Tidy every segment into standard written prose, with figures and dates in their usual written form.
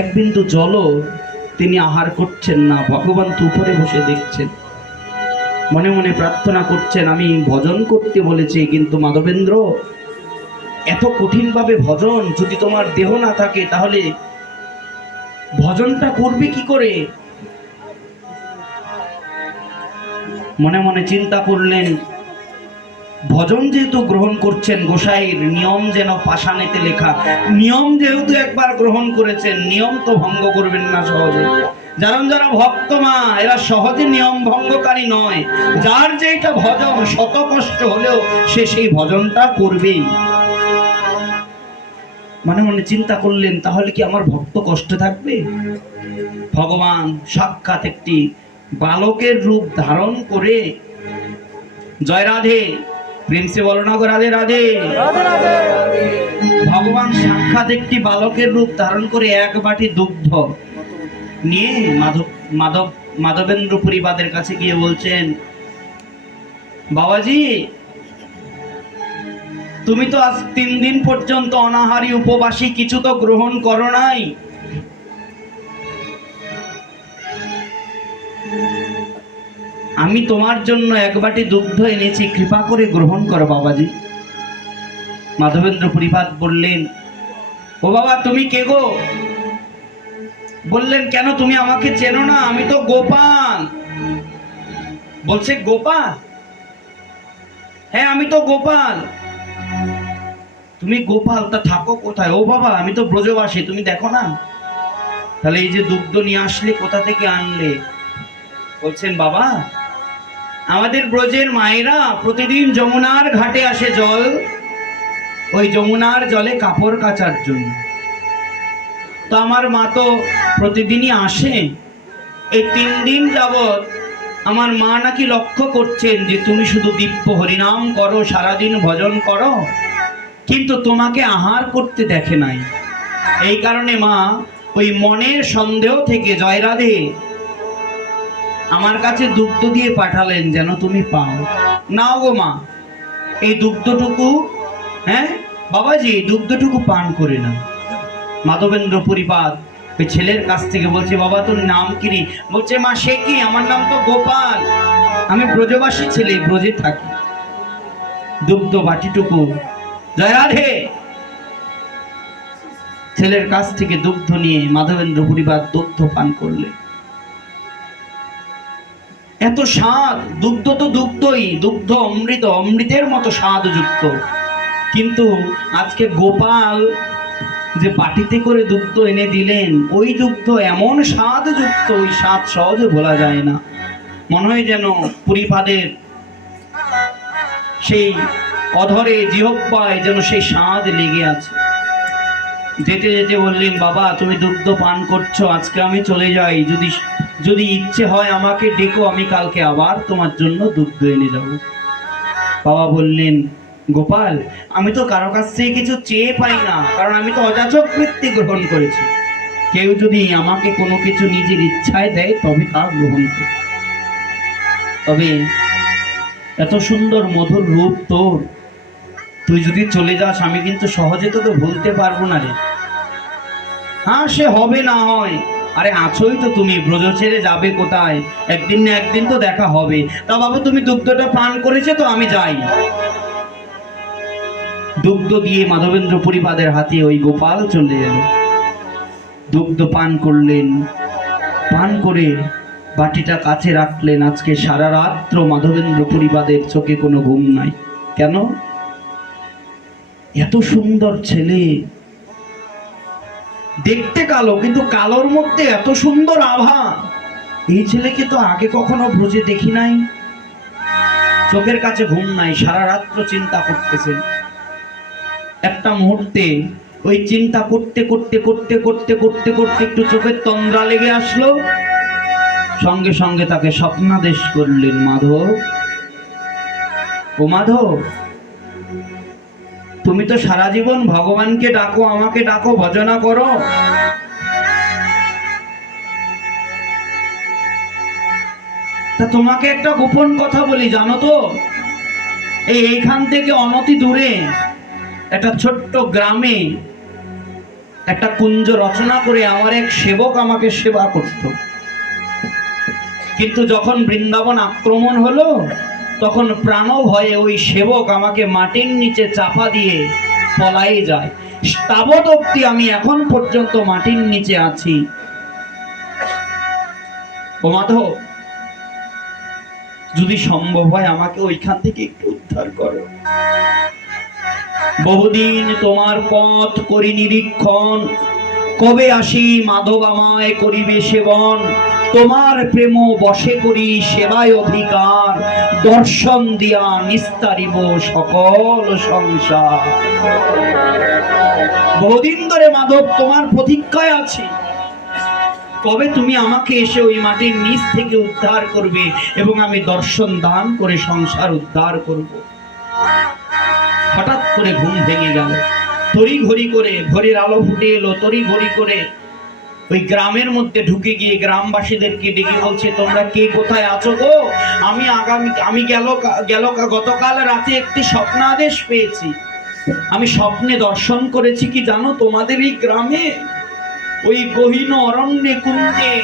এক বিন্দু জলও তিনি আহার করছেন না। ভগবান তো উপরে বসে দেখছেন, মনে মনে প্রার্থনা করছেন, আমি ভজন করতে বলেছি, কিন্তু মাধবেন্দ্র এত কঠিনভাবে ভজন, যদি তোমার দেহ না থাকে তাহলে ভজনটা করবে কি করে? মনে মনে চিন্তা করলেন, ভজন যেহেতু গ্রহণ করছেন, গোসাইয়ের নিয়ম যেন পাষাণেতে লেখা, নিয়ম যেহেতু একবার গ্রহণ করেছেন, নিয়ম তো ভঙ্গ করবেন না সহজে। যারা ভক্ত মা, এরা সহজে নিয়ম ভঙ্গকারী নয়। যার যেটা ভজন, শত কষ্ট হলেও সে সেই ভজনটা করবেই। মনে মনে চিন্তা করলেন, তাহলে কি আমার ভক্ত কষ্টে থাকবে? ভগবান সাক্ষাৎ একটি বালকের রূপ ধারণ করে, জয় রাধে, প্রেমসে বলো না গো রাধে রাধে। ভগবান সাক্ষাৎ একটি বালকের রূপ ধারণ করে এক বাটি দুগ্ধ নিয়ে মাধবেন্দ্র পরিবাদের কাছে গিয়ে বলছেন, বাবাজি, তুমি তো আজ 3 দিন পর্যন্ত অনাহারী উপবাসী, কিছু তো গ্রহণ করো নাই। আমি তোমার জন্য এক বাটি দুগ্ধ এনেছি, কৃপা করে গ্রহণ করো বাবাজি। মাধবেন্দ্র পরিবাদ বললেন, ও বাবা, তুমি কে গো? বললেন, কেন তুমি আমাকে চেনো না? আমি তো গোপাল। বলছে, গোপাল? হ্যাঁ, আমি তো গোপাল। তুমি গোপাল, তা থাকো কোথায়? ও বাবা, আমি তো ব্রজবাসী, তুমি দেখো না? তাহলে এই যে দুগ্ধ নিয়ে আসলে, কোথা থেকে আনলে? বলছেন, বাবা, আমাদের ব্রজের মায়েরা প্রতিদিন যমুনার ঘাটে আসে জল, ওই যমুনার জলে কাপড় কাচার জন্য। তো আমার মা তো প্রতিদিনই আসে। এই 3 দিন যাবৎ আমার মা নাকি লক্ষ্য করছেন যে তুমি শুধু দিব্য হরিনাম করো, সারাদিন ভজন করো, কিন্তু তোমাকে আহার করতে দেখে নাই। এই কারণে মা ওই মনের সন্দেহ থেকে, জয় রাধে, আমার কাছে দুগ্ধ দিয়ে পাঠালেন যেন তুমি পাও। নাও গো মা, এই দুগ্ধটুকু, হ্যাঁ বাবাজি, দুগ্ধটুকু পান করে না। মাধবেন্দ্র পরিবাদ ওই ছেলের কাছ থেকে বলছে, বাবা তোর নাম কি রে? বলছে, মা সে কি, আমার নাম তো গোপাল, আমি ব্রজবাসী ছেলে, ব্রজে থাকি। দুগ্ধ বাটিটুকু, জয় রাধে। ছেলের কাছ থেকে দুগ্ধ নিয়ে মাধবেন্দ্র পরিবাদ দুগ্ধ পান করলে। এত স্বাদ, দুগ্ধ তো দুগ্ধই, দুগ্ধ অমৃত, অমৃতের মতো স্বাদ যুক্ত। কিন্তু আজকে গোপাল যে বাটিতে করে দুগ্ধ এনে দিলেন, ওই দুগ্ধ এমন স্বাদ যুক্ত, ওই স্বাদ সহজে ভোলা যায় না। মনে হয় যেন পরিপাদের সেই অধরে, জিহ্বায় যেন সেই স্বাদ লেগে আছে। যেতে যেতে বললেন, বাবা তুমি দুগ্ধ পান করছো, আজকে আমি চলে যাই, যদি ইচ্ছে হয় আমাকে ডেকো, আমি কালকে আবার তোমার জন্য দুগ্ধ এনে যাব। বাবা বললেন, গোপাল, আমি তো কারো কাছ থেকে কিছু চেয়ে পাই না, কারণ আমি তো অযাচক বৃত্তি গ্রহণ করেছি। কেউ যদি আমাকে কোনো কিছু নিজের ইচ্ছায় দেয় তবে তা গ্রহণ করি। তবে এত সুন্দর মধুর রূপ তোর, তুই যদি চলে যাস আমি কিন্তু সহজে তোকে ভুলতে পারবো না রে। হ্যাঁ, সে হবে না হয়, আরে আছোই তো তুমি, ব্রজ ছেড়ে যাবে কোথায়? একদিন না একদিন তো দেখা হবে। তা বাবু, তুমি দুগ্ধটা পান করেছে তো, আমি যাই। দুগ্ধ দিয়ে মাধবেন্দ্র পরিবাদের হাতে ওই গোপাল চলে গেল। দুগ্ধ পান করলেন, পান করে বাটিটা কাছে রাখলেন। আজকে সারা রাত্র মাধবেন্দ্র পরিবাদের চোখে কোনো ঘুম নাই। কেন? এত সুন্দর ছেলে, দেখতে কালো, কিন্তু কালোর মধ্যে এত সুন্দর আভা। এই ছেলেকে তো আগে কখনো ব্রজে দেখি নাই। চোখের কাছে ঘুম নাই, সারা রাত্র চিন্তা করতেছেন। একটা মুহূর্তে ওই চিন্তা করতে করতে করতে করতে করতে করতে একটু চোখের তন্দ্রা লেগে আসলো। সঙ্গে সঙ্গে তাকে স্বপ্নাদেশ করলেন, মাধব, ও মাধব, তুমি তো সারা জীবন ভগবানকে ডাকো, আমাকে ডাকো, ভজনা করো, তা তোমাকে একটা গোপন কথা বলি, জানো তো? এইখান থেকে অনতি দূরে একটা ছোট্ট গ্রামে একটা কুঞ্জ রচনা করে আমার এক সেবক আমাকে সেবা করত। কিন্তু যখন বৃন্দাবন আক্রমণ হলো তখন প্রাণ ভয়ে ওই সেবক আমাকে মাটির নিচে চাপা দিয়ে পলাই যায়। তাবৎ অবধি আমি এখন পর্যন্ত মাটির নিচে আছি। ও মাধব, যদি সম্ভব হয় আমাকে ওইখান থেকে একটু উদ্ধার করো। বহুদিন তোমার পথ করি নিরীক্ষণ, কবে আসি মাধব আমায় করিবে সেবন। তোমার প্রেম বশে করি সেবায় অধিকার, দর্শন দিয়া নিস্তারিব সকল সংসার। বহুদিন ধরে মাধব তোমার প্রতীক্ষায় আছি, কবে তুমি আমাকে এসে ওই মাটির নিচ থেকে উদ্ধার করবে এবং আমি দর্শন দান করে সংসার উদ্ধার করব। হঠাৎ করে ঘুম ভেঙে গেল। তড়ি ঘড়ি করে ভোরের আলো ফুটে এলো, তড়ি ঘড়ি করে ওই গ্রামের মধ্যে ঢুকে গিয়ে গ্রামবাসীদেরকে ডেকে বলছে, তোমরা কে কোথায় আছো গো? আমি গতকাল রাতে একটি স্বপ্নাদেশ পেয়েছি। আমি স্বপ্নে দর্শন করেছি কি জানো, তোমাদের এই গ্রামে ওই গহীন অরণ্যে কুঞ্জে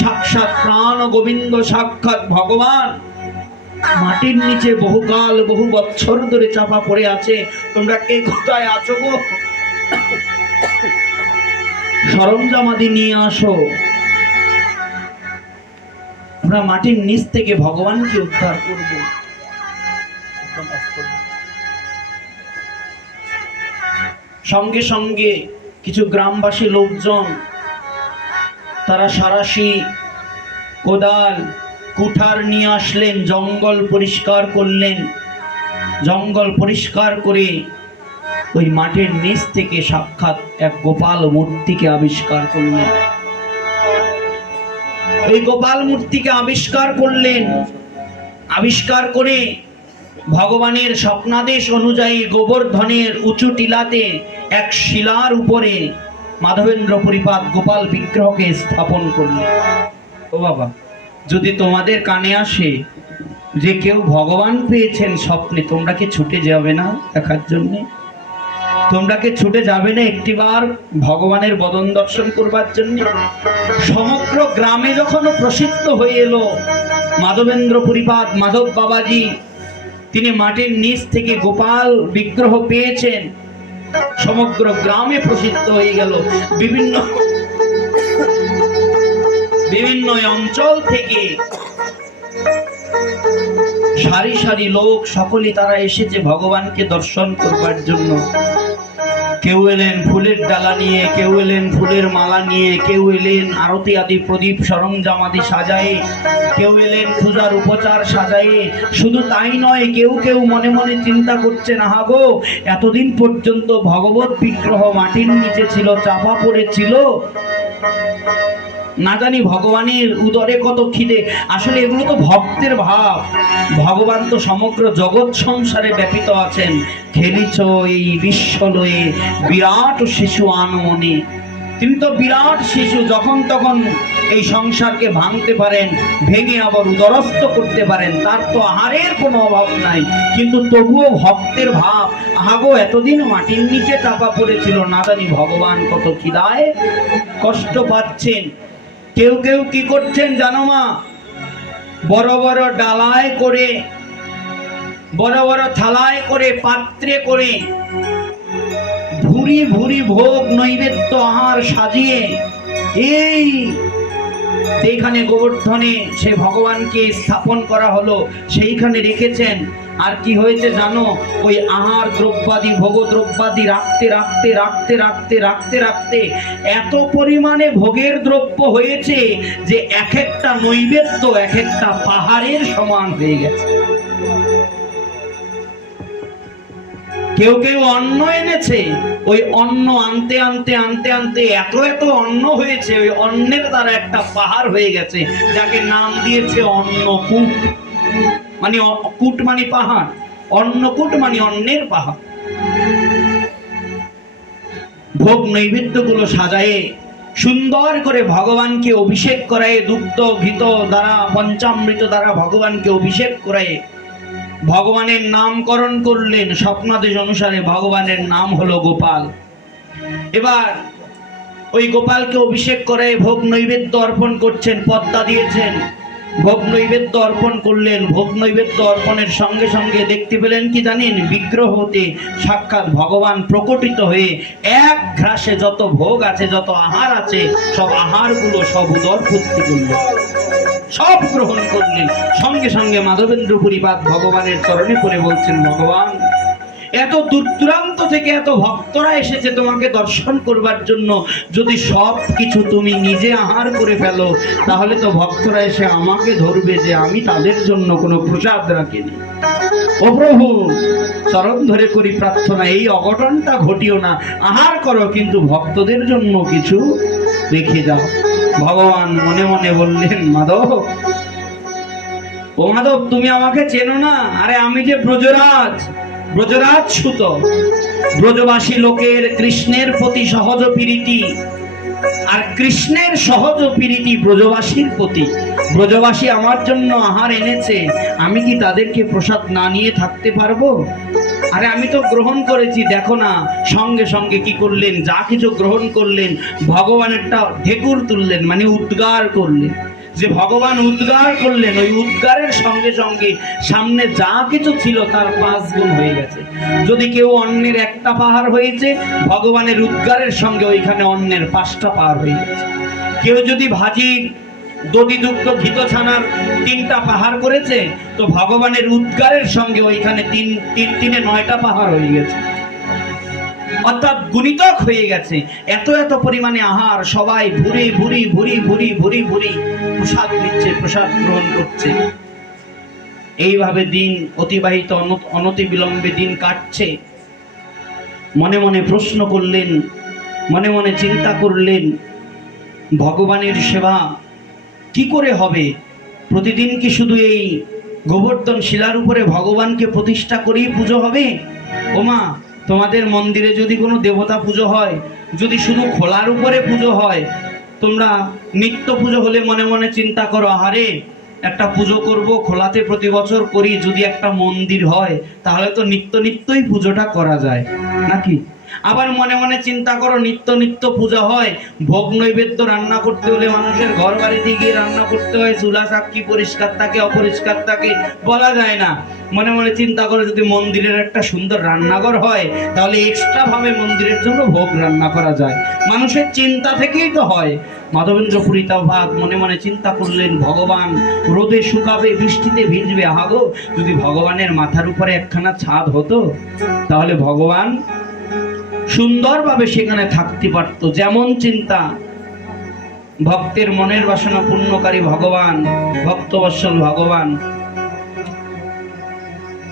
সাক্ষাৎ প্রাণ গোবিন্দ, সাক্ষাৎ ভগবান মাটির নিচে বহুকাল বহু বছর ধরে চাপা পড়ে আছে। তোমরা কে কোথায় আছো গো? সরঞ্জামাদি নিয়ে আসো, আমরা মাটির নিচ থেকে ভগবানকে উদ্ধার করব। সঙ্গে সঙ্গে কিছু গ্রামবাসী লোকজন তারা সারাশি, কোদাল, কুঠার নিয়ে আসলেন, জঙ্গল পরিষ্কার করলেন। জঙ্গল পরিষ্কার করে ওই মাটির নিচ থেকে সাক্ষাৎ এক গোপাল মূর্তিকে আবিষ্কার করলেন। ওই গোপাল মূর্তিকে আবিষ্কার করলেন। আবিষ্কার করে ভগবানের স্বপ্নাদেশ অনুযায়ী গোবর্ধনের উঁচু টিলাতে এক শিলার উপরে মাধবেন্দ্র পরিপাত গোপাল বিগ্রহকে স্থাপন করলেন। ও বাবা, যদি তোমাদের কানে আসে যে কেউ ভগবান পেয়েছেন স্বপ্নে, তোমরা কি ছুটে যাবে না দেখার জন্য? তোমরা কি ছুটে যাবে না একটিবার ভগবানের বদন দর্শন করবার জন্য? সমগ্র গ্রামে যখন প্রসিদ্ধ হয়ে এলো মাধবেন্দ্র পরিপাত মাধব বাবাজি, তিনি মাটির নিচ থেকে গোপাল বিগ্রহ পেয়েছেন, সমগ্র গ্রামে প্রসিদ্ধ হয়ে গেল। বিভিন্ন অঞ্চল থেকে সারি সারি লোক, সকলে তারা এসেছে ভগবানকে দর্শন করবার জন্য। কেউ এলেন ফুলের ডালা নিয়ে, কেউ এলেন ফুলের মালা নিয়ে, কেউ এলেন আরতি আদি প্রদীপ সরঞ্জাম আদি সাজায়ে, কেউ এলেন পূজার উপচার সাজায়ে। শুধু তাই নয়, কেউ কেউ মনে মনে চিন্তা করছেন, আহা গো, এতদিন পর্যন্ত ভগবত বিগ্রহ মাটির নিচে ছিল, চাপা পড়েছিল, না জানি ভগবানের উদরে কত খিদে। আসলে এগুলো তো ভক্তের ভাব। ভগবান তো সমগ্র জগৎ সংসারে ব্যাপিত আছেন। খেলিছ এই বিশ্ব লয়ে বিরাট শিশু আনমনে। তিনি তো বিরাট শিশু, যখন তখন এই সংসারকে ভাঙতে পারেন, ভেঙে আবার উদরস্থ করতে পারেন, তার তো আহারের কোনো অভাব নাই। কিন্তু তবুও ভক্তের ভাব, আহাগো এতদিন মাটির নিচে চাপা পড়েছিল, না জানি ভগবান কত খিদায় কষ্ট পাচ্ছেন। কেউ কেউ কি করছেন জানো মা, বড় বড় ডালায় করে, বড় বড় থালায় করে, পাত্রে করে ভুরি ভুরি ভোগ নৈবেদ্য আহার সাজিয়ে এই যেখানে গোবর্ধনে সে ভগবানকে স্থাপন করা হলো সেইখানে রেখেছেন। আর কি হয়েছে জানো, ওই আহার দ্রব্যাদি ভোগ দ্রব্যাদি রাখতে রাখতে রাখতে রাখতে রাখতে রাখতে এত পরিমাণে ভোগের দ্রব্য হয়েছে যে এক একটা নৈবেদ্য এক একটা পাহাড়ের সমান হয়ে গেছে। কেউ কেউ অন্ন এনেছে, ওই অন্ন আনতে আনতে আনতে আনতে এত এত অন্ন হয়েছে, ওই অন্নের দ্বারা একটা পাহাড় হয়ে গেছে, যাকে নাম দিয়েছে অন্নকূট। মানে কূট মানে পাহাড়, অন্নকূট মানে অন্নের পাহাড়। ভোগ নৈবেদ্য গুলো সাজায়ে সুন্দর করে ভগবানকে অভিষেক করায়, দুগ্ধ ঘৃত দ্বারা পঞ্চামৃত দ্বারা ভগবানকে অভিষেক করায় ভগবানের নামকরণ করলেন। স্বপ্নাদেশ অনুসারে ভগবানের নাম হলো গোপাল। এবার ওই গোপালকে অভিষেক করে ভোগ নৈবেদ্য অর্পণ করছেন, পদ্মা দিয়েছেন, ভোগ নৈবেদ্য অর্পণ করলেন। ভোগ নৈবেদ্য অর্পণের সঙ্গে সঙ্গে দেখতে পেলেন কি জানেন, বিগ্রহ হতে সাক্ষাৎ ভগবান প্রকটিত হয়ে এক ঘ্রাসে যত ভোগ আছে, যত আহার আছে, সব আহারগুলো সব উদর ভর্তি করলেন, সব গ্রহণ করলেন। সঙ্গে সঙ্গে মাধবেন্দ্র পুরীপাদ ভগবানের চরণে পড়ে বলছেন, ভগবান, এত দূর দূরান্ত থেকে এত ভক্তরা এসেছে তোমাকে দর্শন করবার জন্য, যদি সব কিছু তুমি নিজে আহার করে ফেলো, তাহলে তো ভক্তরা এসে আমাকে ধরবে যে আমি তাদের জন্য কোনো প্রসাদ রাখিনি। ও প্রভু, চরণ ধরে করি প্রার্থনা, এই অঘটনটা ঘটিও না, আহার করো, কিন্তু ভক্তদের জন্য কিছু রেখে যাও। ভগবান মনে মনে বললেন, মাধব, ও মাধব, তুমি আমাকে চেনো না? আরে আমি যে ব্রজরাজ, ব্রজরাজ সুত, ব্রজবাসী লোকের কৃষ্ণের প্রতি সহজ প্রীতি, আর কৃষ্ণের সহজ প্রীতি ব্রজবাসীর প্রতি। ব্রজবাসী আমার জন্য আহার এনেছে, আমি কি তাদেরকে প্রসাদ না নিয়ে থাকতে পারবো? আরে আমি তো গ্রহণ করেছি, দেখো না। সঙ্গে সঙ্গে কি করলেন, যা কিছু গ্রহণ করলেন, ভগবান একটা ঢেকুর তুললেন, মানে উদ্গার করলেন। যে ভগবান উদ্গার করলেন, ওই উদ্গারের সঙ্গে সঙ্গে সামনে যা কিছু ছিল তার 5 গুণ হয়ে গেছে। যদি কেউ অন্যের একটা পাহাড় হয়েছে, ভগবানের উদ্গারের সঙ্গে ওইখানে অন্যের 5টা পাহাড় হয়ে গেছে। কেউ যদি ভাজির দধিযুক্ত ঘিত ছানার 3টা পাহাড় করেছে, তো ভগবানের উদ্গারের সঙ্গে ওইখানে 3 9টা পাহাড় হয়ে গেছে, অর্থাৎ গুণিতক হয়ে গেছে। এত এত পরিমাণে আহার, সবাই ভুরি ভুরি ভুরি ভুরি ভুরি ভুরি প্রসাদ নিচ্ছে, প্রসাদ গ্রহণ করছে। এইভাবে দিন অতিবাহিত, অনতি বিলম্বে দিন কাটছে। মনে মনে প্রশ্ন করলেন, মনে মনে চিন্তা করলেন, ভগবানের সেবা কি করে হবে? প্রতিদিন কি শুধু এই গোবর্ধন শিলার উপরে ভগবানকে প্রতিষ্ঠা করেই পুজো হবে? ওমা, তোমাদের মন্দিরে যদি কোনো দেবতা পুজো হয়, যদি শুধু খোলার উপরে পুজো হয়, তোমরা নিত্য পুজো হলে মনে মনে চিন্তা করো, আহারে একটা পুজো করব, খোলাতে প্রতি বছর করি, যদি একটা মন্দির হয় তাহলে তো নিত্য নিত্যই পুজোটা করা যায় নাকি? আবার মনে মনে চিন্তা করো, নিত্য নিত্য পূজা হয়, ভোগ নৈবেদ্য রান্না করতে হলে মানুষের ঘর বাড়িতে গিয়ে রান্না করতে হয়, চুলা সাক্ষী পরিষ্কার থাকে অপরিষ্কার থাকে বলা যায় না। মনে মনে চিন্তা করো, যদি মন্দিরের একটা সুন্দর রান্নাঘর হয় তাহলে এক্সট্রা ভাবে মন্দিরের জন্য ভোগ রান্না করা যায়। মানুষের চিন্তা থেকেই তো হয়। মাধবেন্দ্র পুরীপাদ মনে মনে চিন্তা করলেন, ভগবান রোদে শুকাবে, বৃষ্টিতে ভিজবে, আহাগো যদি ভগবানের মাথার উপরে একখানা ছাদ হতো, তাহলে ভগবান সুন্দরভাবে সেখানে থাকতে পারত। যেমন চিন্তা, ভক্তের মনের বাসনা পূর্ণকারী ভগবান, ভক্তবৎসল ভগবান,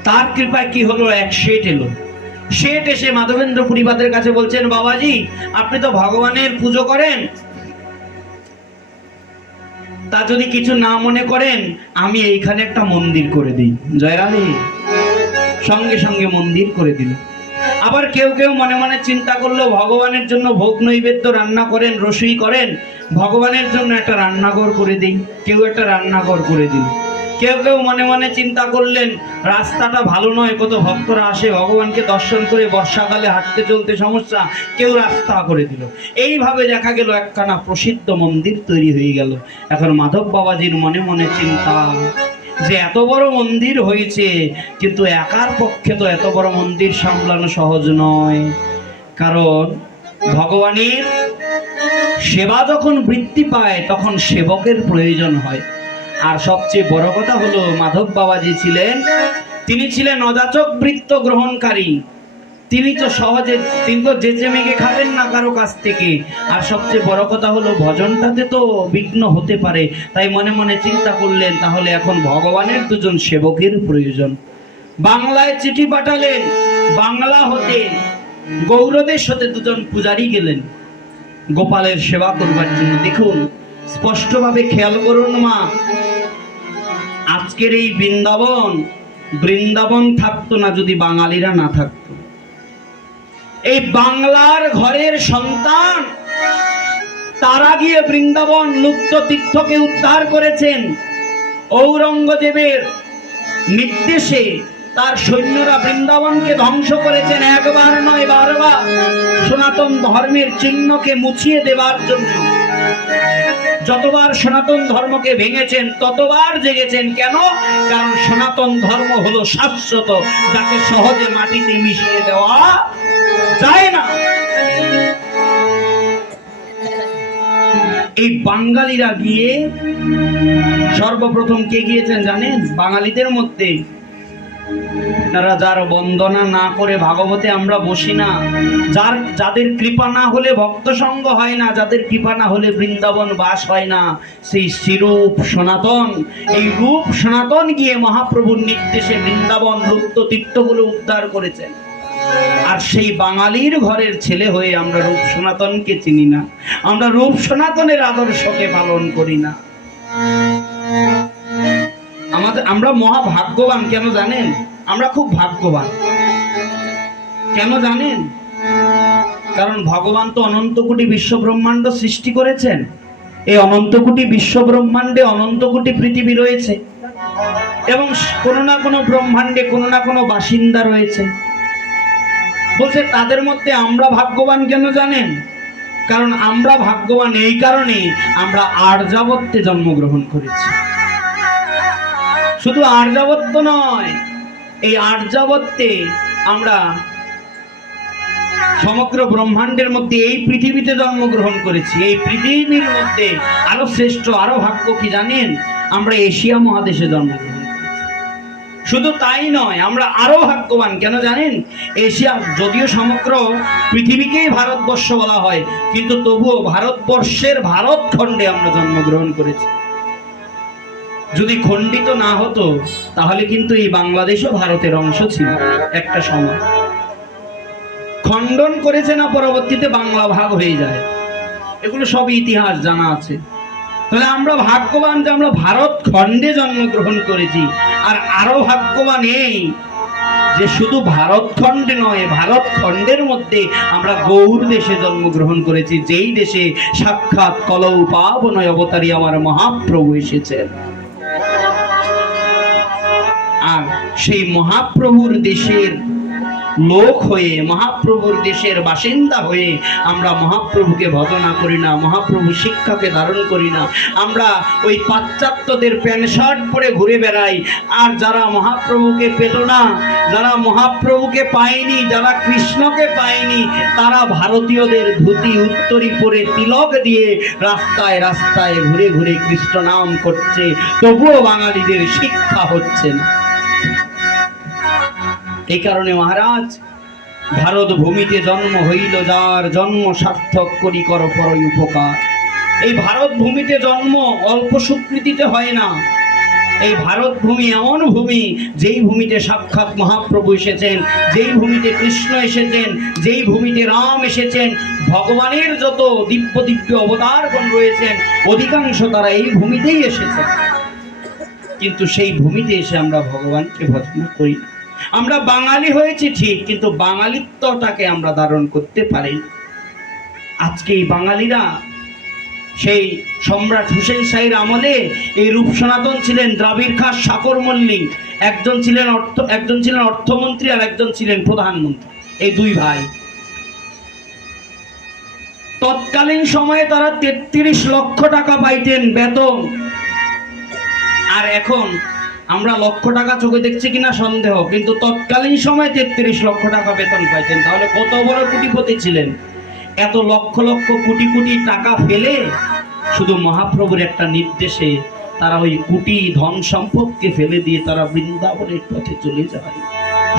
তার কৃপায় কি হলো, এক শেঠ এলো। শেঠ এসে মাধবেন্দ্র পুরীপাদের কাছে বলছেন, বাবাজি, আপনি তো ভগবানের পুজো করেন, তা যদি কিছু না মনে করেন আমি এইখানে একটা মন্দির করে দিই। জয়রানী সঙ্গে সঙ্গে মন্দির করে দিল। আবার কেউ কেউ মনে মনে চিন্তা করলো, ভগবানের জন্য ভোগ নৈবেদ্য রান্না করেন, রসুই করেন, ভগবানের জন্য একটা রান্নাঘর করে দিই। কেউ একটা রান্নাঘর করে দিল। কেউ কেউ মনে মনে চিন্তা করলেন, রাস্তাটা ভালো নয়, কত ভক্তরা আসে ভগবানকে দর্শন করে, বর্ষাকালে হাঁটতে চলতে সমস্যা, কেউ রাস্তা করে দিল। এইভাবে দেখা গেল একখানা প্রসিদ্ধ মন্দির তৈরি হয়ে গেল। এখন মাধব বাবাজির মনে মনে চিন্তা যে এত বড় মন্দির হয়েছে, কিন্তু একার পক্ষে তো এত বড় মন্দির সামলানো সহজ নয়। কারণ ভগবানের সেবা যখন বৃদ্ধি পায় তখন সেবকের প্রয়োজন হয়। আর সবচেয়ে বড় কথা হলো, মাধব বাবাজি ছিলেন, তিনি ছিলেন অযাচক বৃত্ত গ্রহণকারী। তিনি তো সহজে, তিনি তো যেচে মেঘে খাবেন না কারো কাছ থেকে। আর সবচেয়ে বড় কথা হলো, ভজনটাতে তো বিঘ্ন হতে পারে। তাই মনে মনে চিন্তা করলেন, তাহলে এখন ভগবানের 2জন সেবকের প্রয়োজন। বাংলায় চিঠি পাঠালেন, বাংলা হতে গৌরদেশ হতে 2জন পূজারী গেলেন গোপালের সেবা করবার জন্য। দেখুন স্পষ্টভাবে খেয়াল করুন মা, আজকের এই বৃন্দাবন থাকতো না যদি বাঙালিরা না থাকতো। এই বাংলার ঘরের সন্তান তারা গিয়ে বৃন্দাবন লুপ্ত তীর্থকে উদ্ধার করেছেন। ঔরঙ্গজেবের নির্দেশে তার সৈন্যরা বৃন্দাবনকে ধ্বংস করেছেন, একবার নয় বারবার, সনাতন ধর্মের চিহ্নকে মুছিয়ে দেবার জন্য। যতবার সনাতন ধর্মকে ভেঙেছেন ততবার জেগেছেন। কেন? কারণ সনাতন ধর্ম হলো শাশ্বত, যাকে সহজে মাটিতে মিশিয়ে দেওয়া যায় না। এই বাঙালিরা গিয়ে সর্বপ্রথম কে গিয়েছেন জানেন? বাঙালিদের মধ্যে যার বন্দনা না করে ভাগবতে আমরা বসি না, যাদের কৃপা না হলে ভক্ত সঙ্গ হয় না, যাদের কৃপা না হলে বৃন্দাবন বাস হয় না, সেই শ্রীরূপ সনাতন, এই রূপ সনাতন গিয়ে মহাপ্রভুর নির্দেশে বৃন্দাবন লুপ্ত তীর্থগুলো উদ্ধার করেছেন। আর সেই বাঙালির ঘরের ছেলে হয়ে আমরা রূপ সনাতনকে চিনি না, আমরা রূপ সনাতনের আদর্শকে পালন করি না। আমরা মহাভাগ্যবান। কেন জানেন? আমরা খুব ভাগ্যবান। কেন জানেন? কারণ ভগবান তো অনন্ত কোটি বিশ্ব ব্রহ্মাণ্ড সৃষ্টি করেছেন। এই অনন্ত কোটি বিশ্ব ব্রহ্মাণ্ডে অনন্ত কোটি পৃথিবী রয়েছে, এবং কোনো না কোনো ব্রহ্মাণ্ডে কোনো না কোনো বাসিন্দা রয়েছে। বলছে তাদের মধ্যে আমরা ভাগ্যবান। কেন জানেন? কারণ আমরা ভাগ্যবান এই কারণে আমরা আর্যাবত্যে জন্মগ্রহণ করেছি। শুধু আর্যাবত্য নয়, এই আর্যাবত্যে আমরা সমগ্র ব্রহ্মাণ্ডের মধ্যে এই পৃথিবীতে জন্মগ্রহণ করেছি। এই পৃথিবীর মধ্যে আরো শ্রেষ্ঠ, আরো ভাগ্য কি জানেন? আমরা এশিয়া মহাদেশে জন্মগ্রহণ করেছি। শুধু তাই নয়, আমরা আরো ভাগ্যবান। কেন জানেন? এশিয়া, যদিও সমগ্র পৃথিবীকেই ভারতবর্ষ বলা হয়, কিন্তু তবুও ভারতবর্ষের ভারত খণ্ডে আমরা জন্মগ্রহণ করেছি। যদি খণ্ডিত না হতো তাহলে কিন্তু এই বাংলাদেশও ভারতের অংশ ছিল একটা সময়। খণ্ডন করেছে না, পরবর্তীতে বাংলা ভাগ হয়ে যায়। এগুলো সবই ইতিহাস জানা আছে। তাহলে আমরা ভাগ্যবান যে আমরা ভারত খণ্ডে জন্মগ্রহণ করেছি। আর আরো ভাগ্যবান এই যে শুধু ভারত খণ্ডে নয়, ভারত খণ্ডের মধ্যে আমরা গৌর দেশে জন্মগ্রহণ করেছি, যেই দেশে সাক্ষাৎ কলৌ পাবনয় অবতারী আমার মহাপ্রভু এসেছেন। আর সেই মহাপ্রভুর দেশের লোক হয়ে, মহাপ্রভুর দেশের বাসিন্দা হয়ে আমরা মহাপ্রভুকে ভজনা করি না, মহাপ্রভু শিক্ষাকে ধারণ করি না। আমরা ওই পাশ্চাত্যদের প্যান্ট শার্ট পরে ঘুরে বেড়াই। আর যারা মহাপ্রভুকে পেল না, যারা মহাপ্রভুকে পায়নি, যারা কৃষ্ণকে পায়নি, তারা ভারতীয়দের ধুতি উত্তরী পরে তিলক দিয়ে রাস্তায় রাস্তায় ঘুরে ঘুরে কৃষ্ণ নাম করছে, তবুও বাঙালিদের শিক্ষা হচ্ছে না। এই কারণে মহারাজ, ভারত ভূমিতে জন্ম হইল যার, জন্ম সার্থক করি কর পরই উপকার। এই ভারত ভূমিতে জন্ম অল্প স্বীকৃতিতে হয় না। এই ভারত ভূমি এমন ভূমি, যেই ভূমিতে সাক্ষাৎ মহাপ্রভু এসেছেন, যেই ভূমিতে কৃষ্ণ এসেছেন, যেই ভূমিতে রাম এসেছেন, ভগবানের যত দিব্য দিব্য অবতারগণ রয়েছেন, অধিকাংশ তারা এই ভূমিতেই এসেছেন। কিন্তু সেই ভূমিতে এসে আমরা ভগবানকে ভজনা করি না। আমরা বাঙালি হয়েছি ঠিক, কিন্তু বাঙালিত্বটাকে আমরা ধারণ করতে পারি। আজকে এই বাঙালিরা সেই সম্রাট হুসেন শাহীর আমলে এই রূপ সনাতন ছিলেন দ্রাবিড় খাঁ সাকর মল্লিক, একজন ছিলেন অর্থমন্ত্রী আর একজন ছিলেন প্রধানমন্ত্রী, এই দুই ভাই। তৎকালীন সময়ে তারা 33 লক্ষ টাকা পাইতেন বেতন। আর এখন আমরা লক্ষ টাকা চোখে দেখছি কিনা সন্দেহ, কিন্তু তৎকালীন সময় 33 লক্ষ টাকা বেতন পাইতেন। তাহলে কত বড় কোটিপতি ছিলেন! এত লক্ষ লক্ষ কোটি কোটি টাকা ফেলে শুধু মহাপ্রভুর একটা নির্দেশে তারা ওই কোটি ধন সম্পদকে ফেলে দিয়ে তারা বৃন্দাবনের পথে চলে যায়।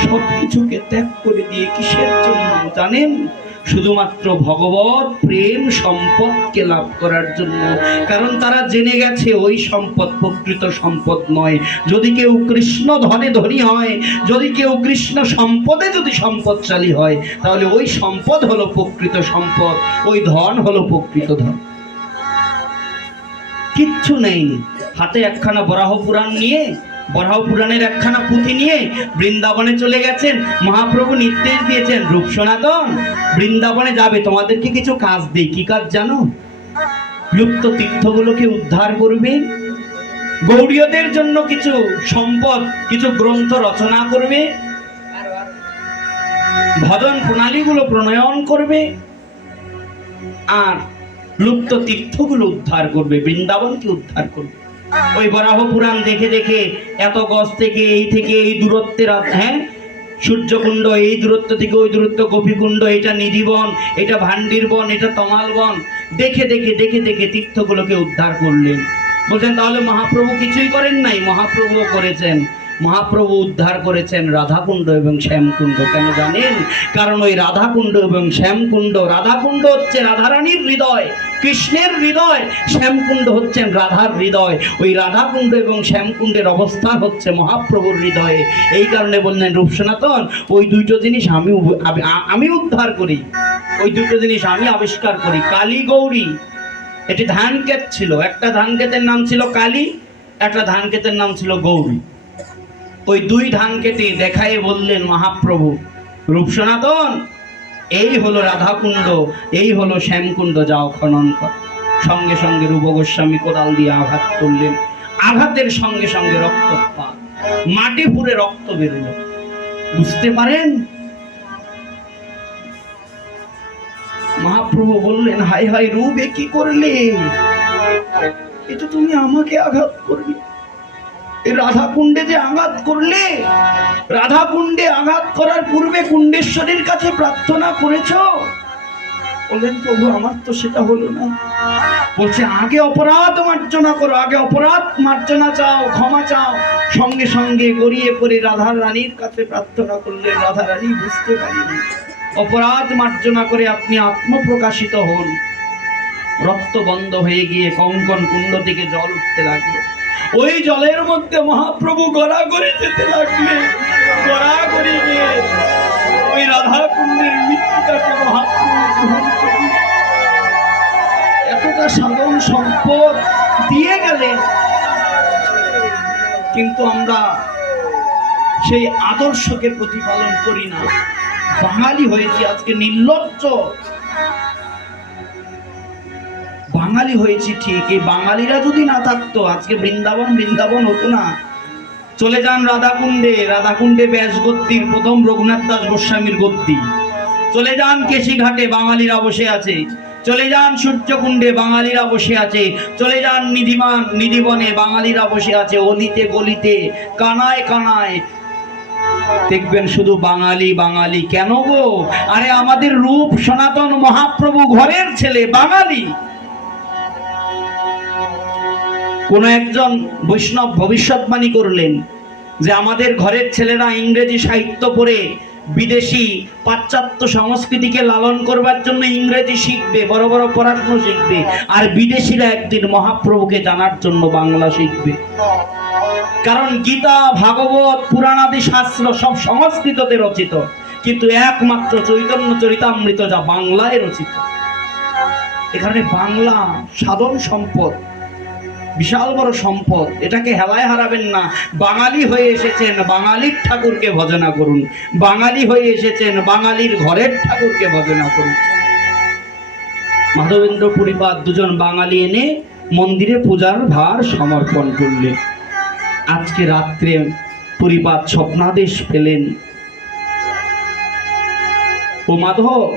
সবকিছুকে ত্যাগ করে দিয়ে কিসের জন্য জানেন? শুধুমাত্র ভগবত প্রেম সম্পদকে লাভ করার জন্য। কারণ তারা জেনে গেছে ওই সম্পদ প্রকৃত সম্পদ নয়। যদি কেউ কৃষ্ণ ধনে ধনী হয়, যদি কেউ কৃষ্ণ সম্পদে যদি সম্পদশালী হয়, তাহলে ওই সম্পদ হলো প্রকৃত সম্পদ, ওই ধন হলো প্রকৃত ধন। কিচ্ছু নেই, হাতে একখানা বরাহ পুরাণ নিয়ে, বরাহ পুরাণের একখানা পুঁথি নিয়ে বৃন্দাবনে চলে গেছেন। মহাপ্রভু নির্দেশ দিয়েছেন, রূপ সনাতন বৃন্দাবনে যাবে, তোমাদেরকে কিছু কাজ দেই। কি কাজ জানো? লুপ্ত তীর্থগুলোকে উদ্ধার করবে, গৌড়ীয়দের জন্য কিছু সম্পদ, কিছু গ্রন্থ রচনা করবে, ভজন প্রণালীগুলো প্রণয়ন করবে, আর লুপ্ত তীর্থগুলো উদ্ধার করবে, বৃন্দাবনকে উদ্ধার করবে। ওই বরাহ পুরাণ দেখে দেখে এত গজ থেকে এই দূরত্বের, হ্যাঁ, সূর্যকুণ্ড, এই দূরত্ব থেকে ওই দূরত্ব, গোপীকুণ্ড, এটা নিধিবন, এটা ভান্ডির বন, এটা তমাল বন, দেখে দেখে দেখে দেখে তীর্থগুলোকে উদ্ধার করলেন। বলছেন তাহলে মহাপ্রভু কিছুই করেন নাই? মহাপ্রভুও করেছেন। মহাপ্রভু উদ্ধার করেছেন রাধাকুণ্ড এবং শ্যামকুণ্ড। কেন জানেন? কারণ ওই রাধাকুণ্ড এবং শ্যামকুণ্ড, রাধাকুণ্ড হচ্ছে রাধারানীর হৃদয়, কৃষ্ণের হৃদয়, শ্যামকুণ্ড হচ্ছেন রাধার হৃদয়। ওই রাধাকুণ্ড এবং শ্যামকুণ্ডের অবস্থান হচ্ছে মহাপ্রভুর হৃদয়ে। এই কারণে বললেন রূপ সনাতন, ওই দুটো জিনিস আমি উদ্ধার করি, ওই দুটো জিনিস আমি আবিষ্কার করি। কালী গৌরী, এটি ধান ক্ষেত ছিল, একটা ধান ক্ষেতের নাম ছিল কালী, একটা ধান ক্ষেতের নাম ছিল গৌরী। ওই দুই ধান কেটে দেখায় বললেন মহাপ্রভু, রূপ সনাতন, এই হলো রাধাকুণ্ড, এই হলো শ্যামকুণ্ড, যাও খনন কর। সঙ্গে সঙ্গে রূপ গোস্বামী কোদাল দিয়ে আঘাত করলেন। আঘাতের সঙ্গে সঙ্গে রক্তপাত, মাটি পুড়ে রক্ত বেরোলো। বুঝতে পারেন? মহাপ্রভু বললেন, হাই হাই রূপ, এ কি করলে? এটা তুমি আমাকে আঘাত করলে, রাধাকুণ্ডে যে আঘাত করলে, রাধাকুণ্ডে আঘাত করার পূর্বে কুণ্ডেশ্বরীর কাছে প্রার্থনা করেছ? বললেন প্রভু, আমার তো সেটা হলো না। বলছে আগে অপরাধ মার্জনা করো, আগে অপরাধ মার্জনা চাও, ক্ষমা চাও। সঙ্গে সঙ্গে গড়িয়ে পড়ে রাধার রানীর কাছে প্রার্থনা করলেন। রাধা রানী বুঝতে পারিনি। অপরাধ মার্জনা করে আপনি আত্মপ্রকাশিত হন। রক্ত বন্ধ হয়ে গিয়ে কঙ্কন কুণ্ড থেকে জল উঠতে লাগলো। ওই জলের মধ্যে মহাপ্রভু গড়াগড়ি যেতে লাগলেন। গড়াগড়ি গিয়ে ওই রাধা কুণ্ডের মৃত্তিকাকে মহাপ্রভু গ্রহণ করলেন। এতটা সাধারণ সম্পদ দিয়ে গেলেন, কিন্তু আমরা সেই আদর্শকে প্রতিপালন করি না। বাঙালি হয়েছি আজকে, নির্লজ্জ বাঙালি হয়েছি ঠিক। এই বাঙালিরা যদি না থাকতো আজকে বৃন্দাবন বৃন্দাবন হতো না। চলে যান রাধাকুণ্ডে, রাধাকুণ্ডে ব্যাস গদ্দির প্রথম রঘুনাথ দাস গোস্বামীর গদ্দি। চলে যান কেশিঘাটে, বাঙালিরা বসে আছে। চলে যান সূর্যকুণ্ডে, বাঙালিরা বসে আছে। চলে যান নিধিবনে, বাঙালিরা বসে আছে। অলিতে গলিতে, কানায় কানায় দেখবেন শুধু বাঙালি বাঙালি। কেন গো? আরে আমাদের রূপ সনাতন মহাপ্রভু ঘরের ছেলে, বাঙালি। কোন একজন বৈষ্ণব ভবিষ্যৎবাণী করলেন যে আমাদের ঘরের ছেলেরা ইংরেজি সাহিত্য পড়ে বিদেশি পাশ্চাত্য সংস্কৃতিকে লালন করবার জন্য ইংরেজি শিখবে, বড় বড় পড়াশোনা শিখবে, আর বিদেশিরা একদিন মহাপ্রভুকে জানার জন্য বাংলা শিখবে। কারণ গীতা, ভাগবত, পুরাণাদি শাস্ত্র সব সংস্কৃততে রচিত, কিন্তু একমাত্র চৈতন্য চরিতামৃত যা বাংলায় রচিত। এখানে বাংলা সাধন সম্পদ, বিশাল বড় সম্পদ, এটাকে হেলায় হারাবেন না। বাঙালি হয়ে এসেছেন, বাঙালির ঠাকুরকে ভজনা করুন। বাঙালি হয়ে এসেছেন, বাঙালির ঘরের ঠাকুরকে ভজনা করুন। মাধবেন্দ্র পুরীপাদ দুজন বাঙালি এনে মন্দিরে পূজার ভার সমর্পণ করলেন। আজকে রাত্রে পুরীপাদ স্বপ্নাদেশ পেলেন, ও মাধব,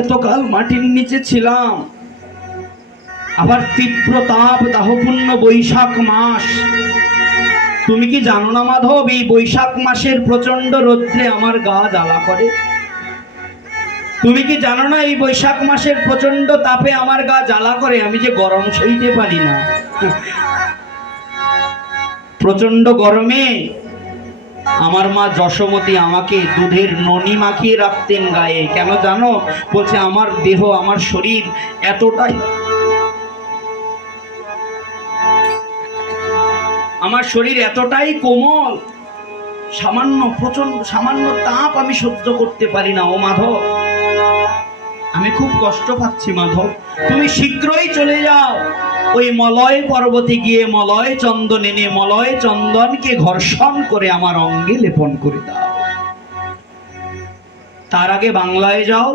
এতকাল মাটির নিচে ছিলাম, আবার তীব্র তাপ দাহপূর্ণ বৈশাখ মাস। তুমি কি জানো না মাধব, এই বৈশাখ মাসের প্রচন্ড রৌদ্রে আমার গা জ্বালা করে? তুমি কি জানো না এই বৈশাখ মাসের প্রচন্ড তাপে আমার গা জ্বালা করে? আমি যে গরম সইতে পারি না। প্রচন্ড গরমে আমার মা যশোমতী আমাকে দুধের ননি মাখিয়ে রাখতেন গায়ে। কেন জানো? বলছে আমার দেহ, আমার শরীর এতটাই, আমার শরীর এতটাই কোমল, সামান্য তাপ আমি সহ্য করতে পারি না। ও মাধব, আমি খুব কষ্ট পাচ্ছি মাধব, তুমি শীঘ্রই চলে যাও ওই মলয় পর্বতে গিয়ে মলয় চন্দন এনে মলয় চন্দনকে ঘর্ষণ করে আমার অঙ্গে লেপন করে দাও। তার আগে বাংলায় যাও,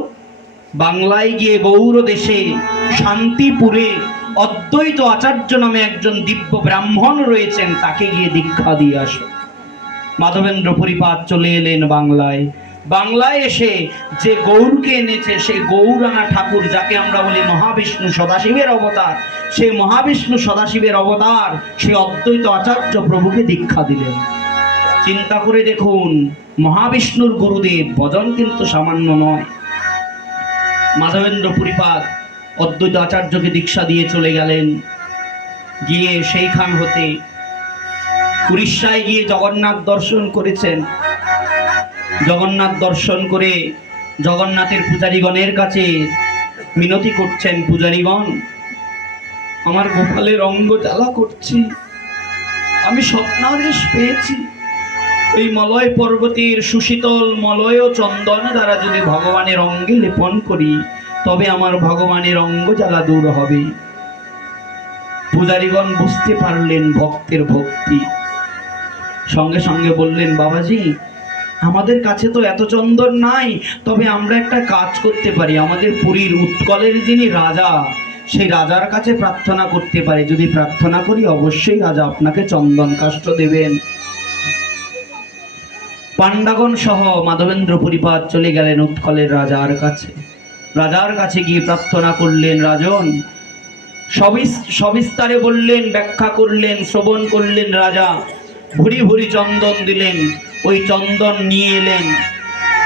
বাংলায় গিয়ে গৌর দেশে শান্তিপুরে অদ্বৈত আচার্য নামে একজন দিব্য ব্রাহ্মণ রয়েছেন, তাকে গিয়ে দীক্ষা দিয়ে আসো। মাধবেন্দ্র পরিপাত চলে এলেন বাংলায়। বাংলায় এসে যে গৌরকে এনেছে, সেই গৌরানা ঠাকুর, যাকে আমরা বলি মহাবিষ্ণু সদাশিবের অবতার, সেই মহাবিষ্ণু সদাশিবের অবতার সেই অদ্বৈত আচার্য প্রভুকে দীক্ষা দিলেন। চিন্তা করে দেখুন, মহাবিষ্ণুর গুরুদেব, ভজন কিন্তু সামান্য নয়। মাধবেন্দ্র পরিপাত অদ্বৈত আচার্যকে দীক্ষা দিয়ে চলে গেলেন। গিয়ে সেইখান হতে উড়িষ্যায় গিয়ে জগন্নাথ দর্শন করেছেন। জগন্নাথ দর্শন করে জগন্নাথের পূজারীগণের কাছে মিনতি করছেন, পূজারীগণ, আমার গোপালের অঙ্গ জ্বালা করছি, আমি স্বপ্নাদেশ পেয়েছি, এই মলয় পর্বতের সুশীতল মলয় চন্দন দ্বারা যদি ভগবানের অঙ্গে লেপন করি, তবে আমার ভগবানের অঙ্গ জ্বালা দূর হবে। পূজারীগণ বুঝতে পারলেন ভক্তের ভক্তি, সঙ্গে সঙ্গে বললেন, বাবাজি, আমাদের কাছে তো এত চন্দন নাই, তবে আমরা একটা কাজ করতে পারি, আমাদের পুরীর উৎকলের যিনি রাজা, সেই রাজার কাছে প্রার্থনা করতে পারি, যদি প্রার্থনা করি অবশ্যই রাজা আপনাকে চন্দন কাষ্ঠ দেবেন। পাণ্ডাগণ সহ মাধবেন্দ্র পরিপাত চলে গেলেন উৎকলের রাজার কাছে। রাজার কাছে গিয়ে প্রার্থনা করলেন। রাজন সবিস্তারে বললেন, ব্যাখ্যা করলেন, শ্রবণ করলেন। রাজা ভুরি ভুরি চন্দন দিলেন, ওই চন্দন নিয়ে এলেন।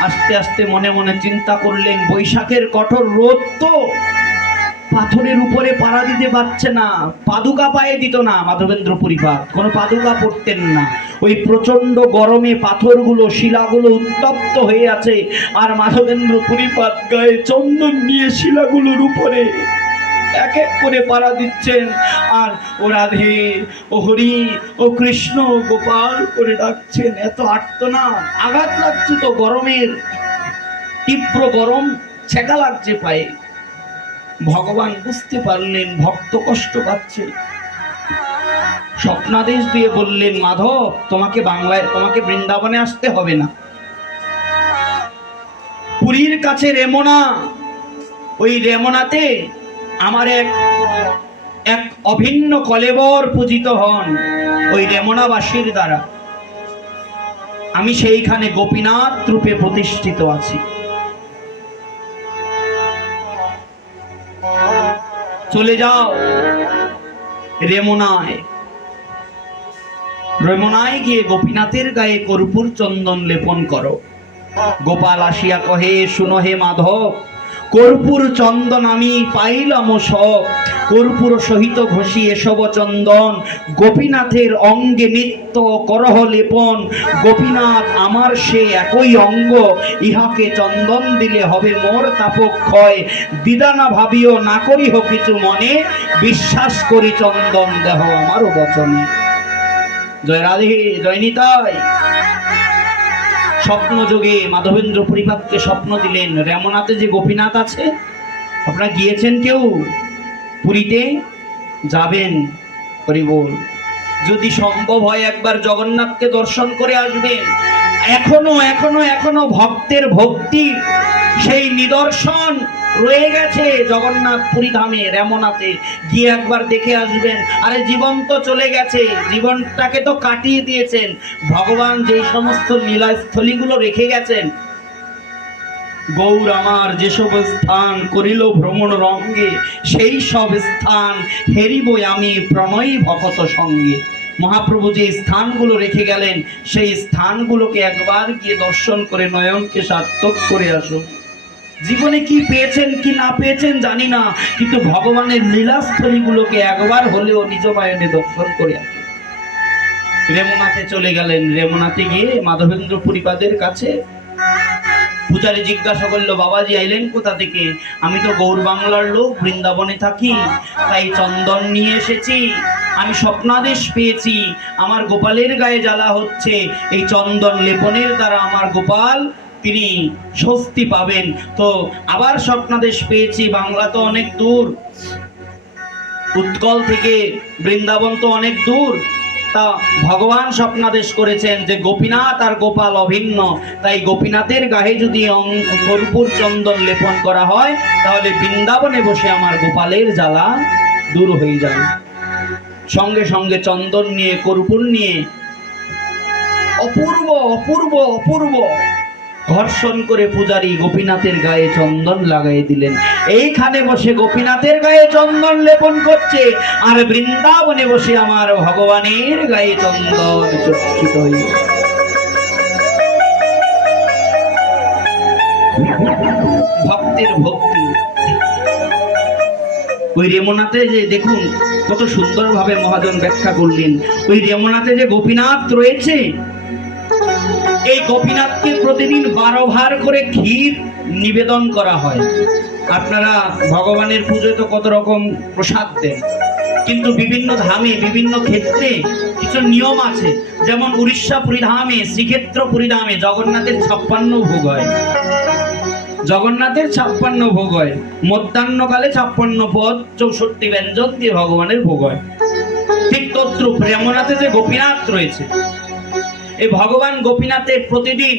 আস্তে আস্তে মনে মনে চিন্তা করলেন, বৈশাখের কঠোর রোদ তো, পাথরের উপরে পাড়া দিতে পারছে না, পাদুকা পায়ে দিত না। মাধবেন্দ্র পরিপাত কোনো পাদুকা পড়তেন না। ওই প্রচন্ড গরমে পাথরগুলো, শিলাগুলো উত্তপ্ত হয়ে আছে, আর মাধবেন্দ্র পরিপাত গায়ে চন্দন নিয়ে শিলাগুলোর উপরে এক এক করে পাড়া দিচ্ছেন। আর ও রাধে, ও হরি, ও কৃষ্ণ, ও গোপাল করে ডাকছেন। এত আর্তনাদ, আঘাত লাগছে তো, গরমের তীব্র গরম, ছেঁকা লাগছে পায়ে। ভগবান বুঝতে পারলেন ভক্ত কষ্ট পাচ্ছে, স্বপ্নাদেশ দিয়ে বললেন, মাধব, তোমাকে বৃন্দাবনে আসতে হবে না। পুরীর কাছে রেমনা, ওই রেমনাতে আমার এক অভিন্ন কলেবর পূজিত হন, ওই রেমনাবাসীর দ্বারা। আমি সেইখানে গোপীনাথ রূপে প্রতিষ্ঠিত আছি। চলে যাও রেমনায়। রেমনায় গিয়ে গোপীনাথের গায়ে কর্পূর চন্দন লেপন করো। গোপাল আসিয়া কহে, শুনো হে মাধব, কর্পূর চন্দন আমি পাইলাম সব, কর্পূর সহিত ঘষি এসব চন্দন, গোপীনাথের অঙ্গে নিত্য করহ লেপন। গোপীনাথ আমার সে একই অঙ্গ, ইহাকে চন্দন দিলে হবে মোর তাপক্ষয়। দিদানা ভাবিও না করিহ কিছু মনে, বিশ্বাস করি চন্দন দেহ আমারও বচনে। জয় রাধে, জয় নিতাই। স্বপ্ন যোগে মাধবেন্দ্র পরিপাতকে স্বপ্ন দিলেন, রেমনাতে যে গোপীনাথ আছে, আপনারা গিয়েছেন কেউ পুরীতে? যাবেন, হরি বল। যদি সম্ভব হয় একবার জগন্নাথকে দর্শন করে আসবেন। এখনো এখনো এখনো ভক্তের ভক্তি সেই নিদর্শন রয়ে গেছে জগন্নাথ পুরী ধামে, রেমনাতে গিয়ে একবার দেখে আসবেন। আরে জীবন তো চলে গেছে, জীবনটাকে তো কাটিয়ে দিয়েছেন ভগবান, যেই সমস্ত লীলাস্থলীগুলো রেখে গেছেন। গৌর আমার যেসব স্থান করিল ভ্রমণ রঙ্গে, সেই সব স্থান হেরিবই আমি প্রণয়ী ভকত সঙ্গে। মহাপ্রভু যে স্থানগুলো রেখে গেলেন, সেই স্থানগুলোকে একবার গিয়ে দর্শন করে নয়নকে সার্থক করে আসুন। জীবনে কি পেয়েছেন কি না পেয়েছেন জানি না, কিন্তু ভগবানের লীলাস্থলীগুলোকে একবার হলেও নিজ নয়নে দর্শন করে আসুন। রেমনাতে চলে গেলেন। রেমনাতে গিয়ে মাধবেন্দ্র পরিপাদের কাছে পূজারী জিজ্ঞাসা করলো, বাবাজি আইলেন কোথা থেকে? আমি তো গৌর বাংলার লোক, বৃন্দাবনে থাকি, তাই চন্দন নিয়ে এসেছি। আমি স্বপ্নাদেশ পেয়েছি, আমার গোপালের গায়ে জ্বালা হচ্ছে, এই চন্দন লেপনের দ্বারা আমার গোপাল তিনি স্বস্তি পাবেন। তো আবার স্বপ্নাদেশ পেয়েছি, বাংলা তো অনেক দূর, উৎকল থেকে বৃন্দাবন তো অনেক দূর, তা ভগবান স্বপ্নাদেশ করেছেন যে গোপীনাথ আর গোপাল অভিন্ন, তাই গোপীনাথের গায়ে যদি কর্পূর চন্দন লেপন করা হয়, তাহলে বৃন্দাবনে বসে আমার গোপালের জ্বালা দূর হয়ে যায়। সঙ্গে সঙ্গে চন্দন নিয়ে, কর্পূর নিয়ে অপূর্ব অপূর্ব অপূর্ব ঘর্ষণ করে পূজারী গোপীনাথের গায়ে চন্দন লাগাই দিলেন। এইখানে বসে গোপীনাথের গায়ে চন্দন লেপন করছে, আর বৃন্দাবনে বসে আমার ভগবানের গায়ে চন্দন চর্চিত হইল। ভক্তের ভক্তি। ওই রেমনাতে যে দেখুন কত সুন্দরভাবে মহাজন ব্যাখ্যা করলেন, ওই রেমনাতে যে গোপীনাথ রয়েছে, এই গোপীনাথকে প্রতিদিন 12 ভার করে ক্ষীর নিবেদন করা হয়। আপনারা ভগবানের পুজোয় তো কত রকম প্রসাদ দেন, কিন্তু বিভিন্ন ধামে বিভিন্ন ক্ষেত্রে কিছু নিয়ম আছে। যেমন উড়িষ্যা পুরীধামে, শ্রীক্ষেত্র পুরীধামে জগন্নাথের 56 ভোগ হয়। জগন্নাথের 56 ভোগ হয়। মধ্যাহ্নকালে 56 পদ 64 ব্যঞ্জন দিয়ে ভগবানের ভোগ হয়। ঠিক তদ্রূপ রেমনাথে যে গোপীনাথ রয়েছে, এই ভগবান গোপীনাথের প্রতিদিন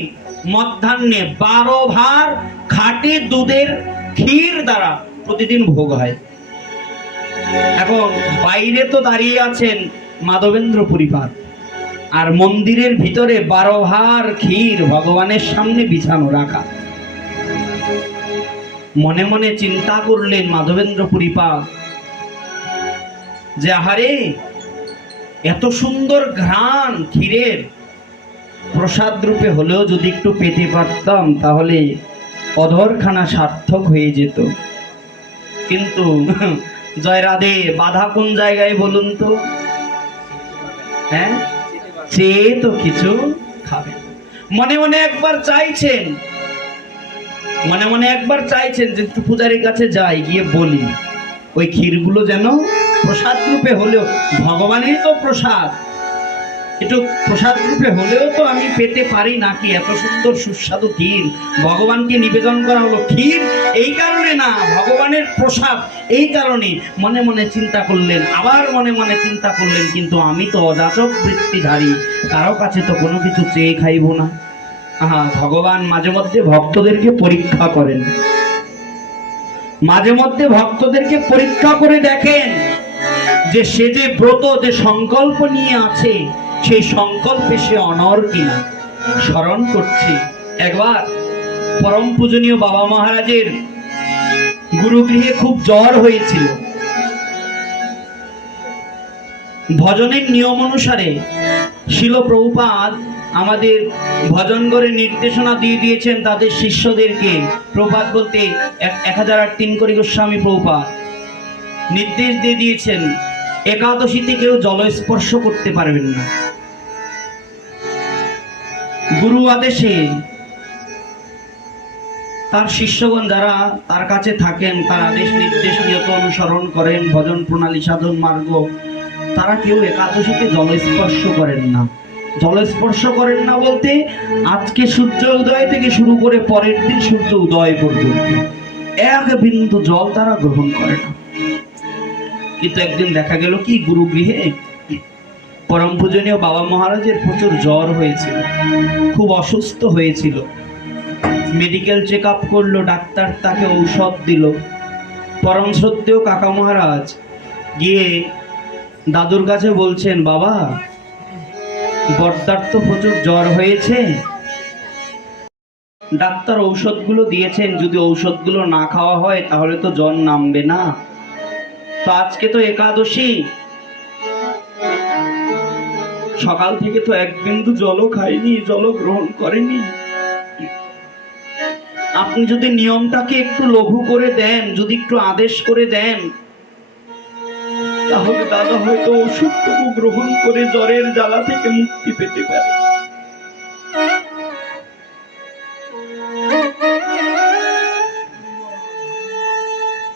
মধ্যাহ্নে 12 ভার খাঁটি দুধের ক্ষীর দ্বারা প্রতিদিন ভোগ হয়। এখন বাইরে তো দাঁড়িয়ে আছেন মাধবেন্দ্র পুরীপাদ, আর মন্দিরের ভিতরে 12 ভার ক্ষীর ভগবানের সামনে বিছানো রাখা। মনে মনে চিন্তা করলেন মাধবেন্দ্র পুরীপাদ যে আহারে, এত সুন্দর ঘ্রাণ ক্ষীরের, প্রসাদ রূপে হলেও যদি একটু পেতে পারতাম তাহলে অধরখানা সার্থক হয়ে যেত। কিন্তু জয় রাধে, বাধা কোন জায়গায় বলুন তো? হ্যাঁ, চেয়ে তো কিছু খাবে। মনে মনে একবার চাইছেন, মনে মনে একবার চাইছেন যে একটু পূজারীর কাছে যাই, গিয়ে বলি ওই ক্ষীরগুলো যেন প্রসাদ রূপে হলেও, ভগবানের তো প্রসাদ, একটু প্রসাদ রূপে হলেও তো আমি পেতে পারি নাকি। এত সুন্দর সুস্বাদু ক্ষীর ভগবানকে নিবেদন করা হলো। ক্ষীর এই কারণে না, ভগবানের প্রসাদ এই কারণে। মনে মনে চিন্তা করলেন, আবার মনে মনে চিন্তা করলেন, কিন্তু আমি তো অযাচক বৃত্তিধারী, কারো কাছে তো কোনো কিছু চেয়ে খাইব না। ভগবান মাঝে মধ্যে ভক্তদেরকে পরীক্ষা করেন, মাঝে মধ্যে ভক্তদেরকে পরীক্ষা করে দেখেন যে সে যে ব্রত, যে সংকল্প নিয়ে আছে, সেই সংকল্পে সে অনর কিনা। স্মরণ করছি, একবার পরম পূজনীয় বাবা মহারাজের গুরুগৃহে খুব জ্বর হয়েছিল। ভজনের নিয়ম অনুসারে শিল প্রভুপাদ আমাদের ভজন করে নির্দেশনা দিয়ে দিয়েছেন তাদের শিষ্যদেরকে। প্রভুপাদ বলতে 1008 তিনকড়ি গোস্বামী প্রভুপাদ নির্দেশ দিয়ে দিয়েছেন, একাদশীতে কেউ জলস্পর্শ করতে পারবেন না। গুরু আদেশে তার শিষ্যগণ যারা তার কাছে থাকেন, তার আদেশ নির্দেশ নিয়ত অনুসরণ করেন, ভজন প্রণালী সাধন মার্গ, তারা কেউ একাদশীতে জলস্পর্শ করেন না। জলস্পর্শ করেন না বলতে আজকে সূর্য উদয় থেকে শুরু করে পরের দিন সূর্য উদয় পর্যন্ত এক বিন্দু জল তারা গ্রহণ করে না। কিন্তু একদিন দেখা গেল কি, গুরুগৃহে পরম পূজনীয় বাবা মহারাজের প্রচুর জ্বর হয়েছিল, খুব অসুস্থ হয়েছিল। মেডিকেল চেক আপ করলো, ডাক্তার তাকে ঔষধ দিল। পরম শ্রদ্ধেয় কাকা মহারাজ গিয়ে দাদুর কাছে বলছেন, বাবা বর্দার তো প্রচুর জ্বর হয়েছে, ডাক্তার ঔষধগুলো দিয়েছেন, যদি ঔষধগুলো না খাওয়া হয় তাহলে তো জ্বর নামবে না। তো আজকে তো একাদশী, সকাল থেকে তো এক বিন্দু জলও খাইনি, জলও গ্রহণ করেনি। আপনি যদি নিয়মটাকে একটু লঘু করে দেন, যদি একটু আদেশ করে দেন, তাহলে দাদা হয়তো ওষুধটুকু গ্রহণ করে জ্বরের জ্বালা থেকে মুক্তি পেতে পারে।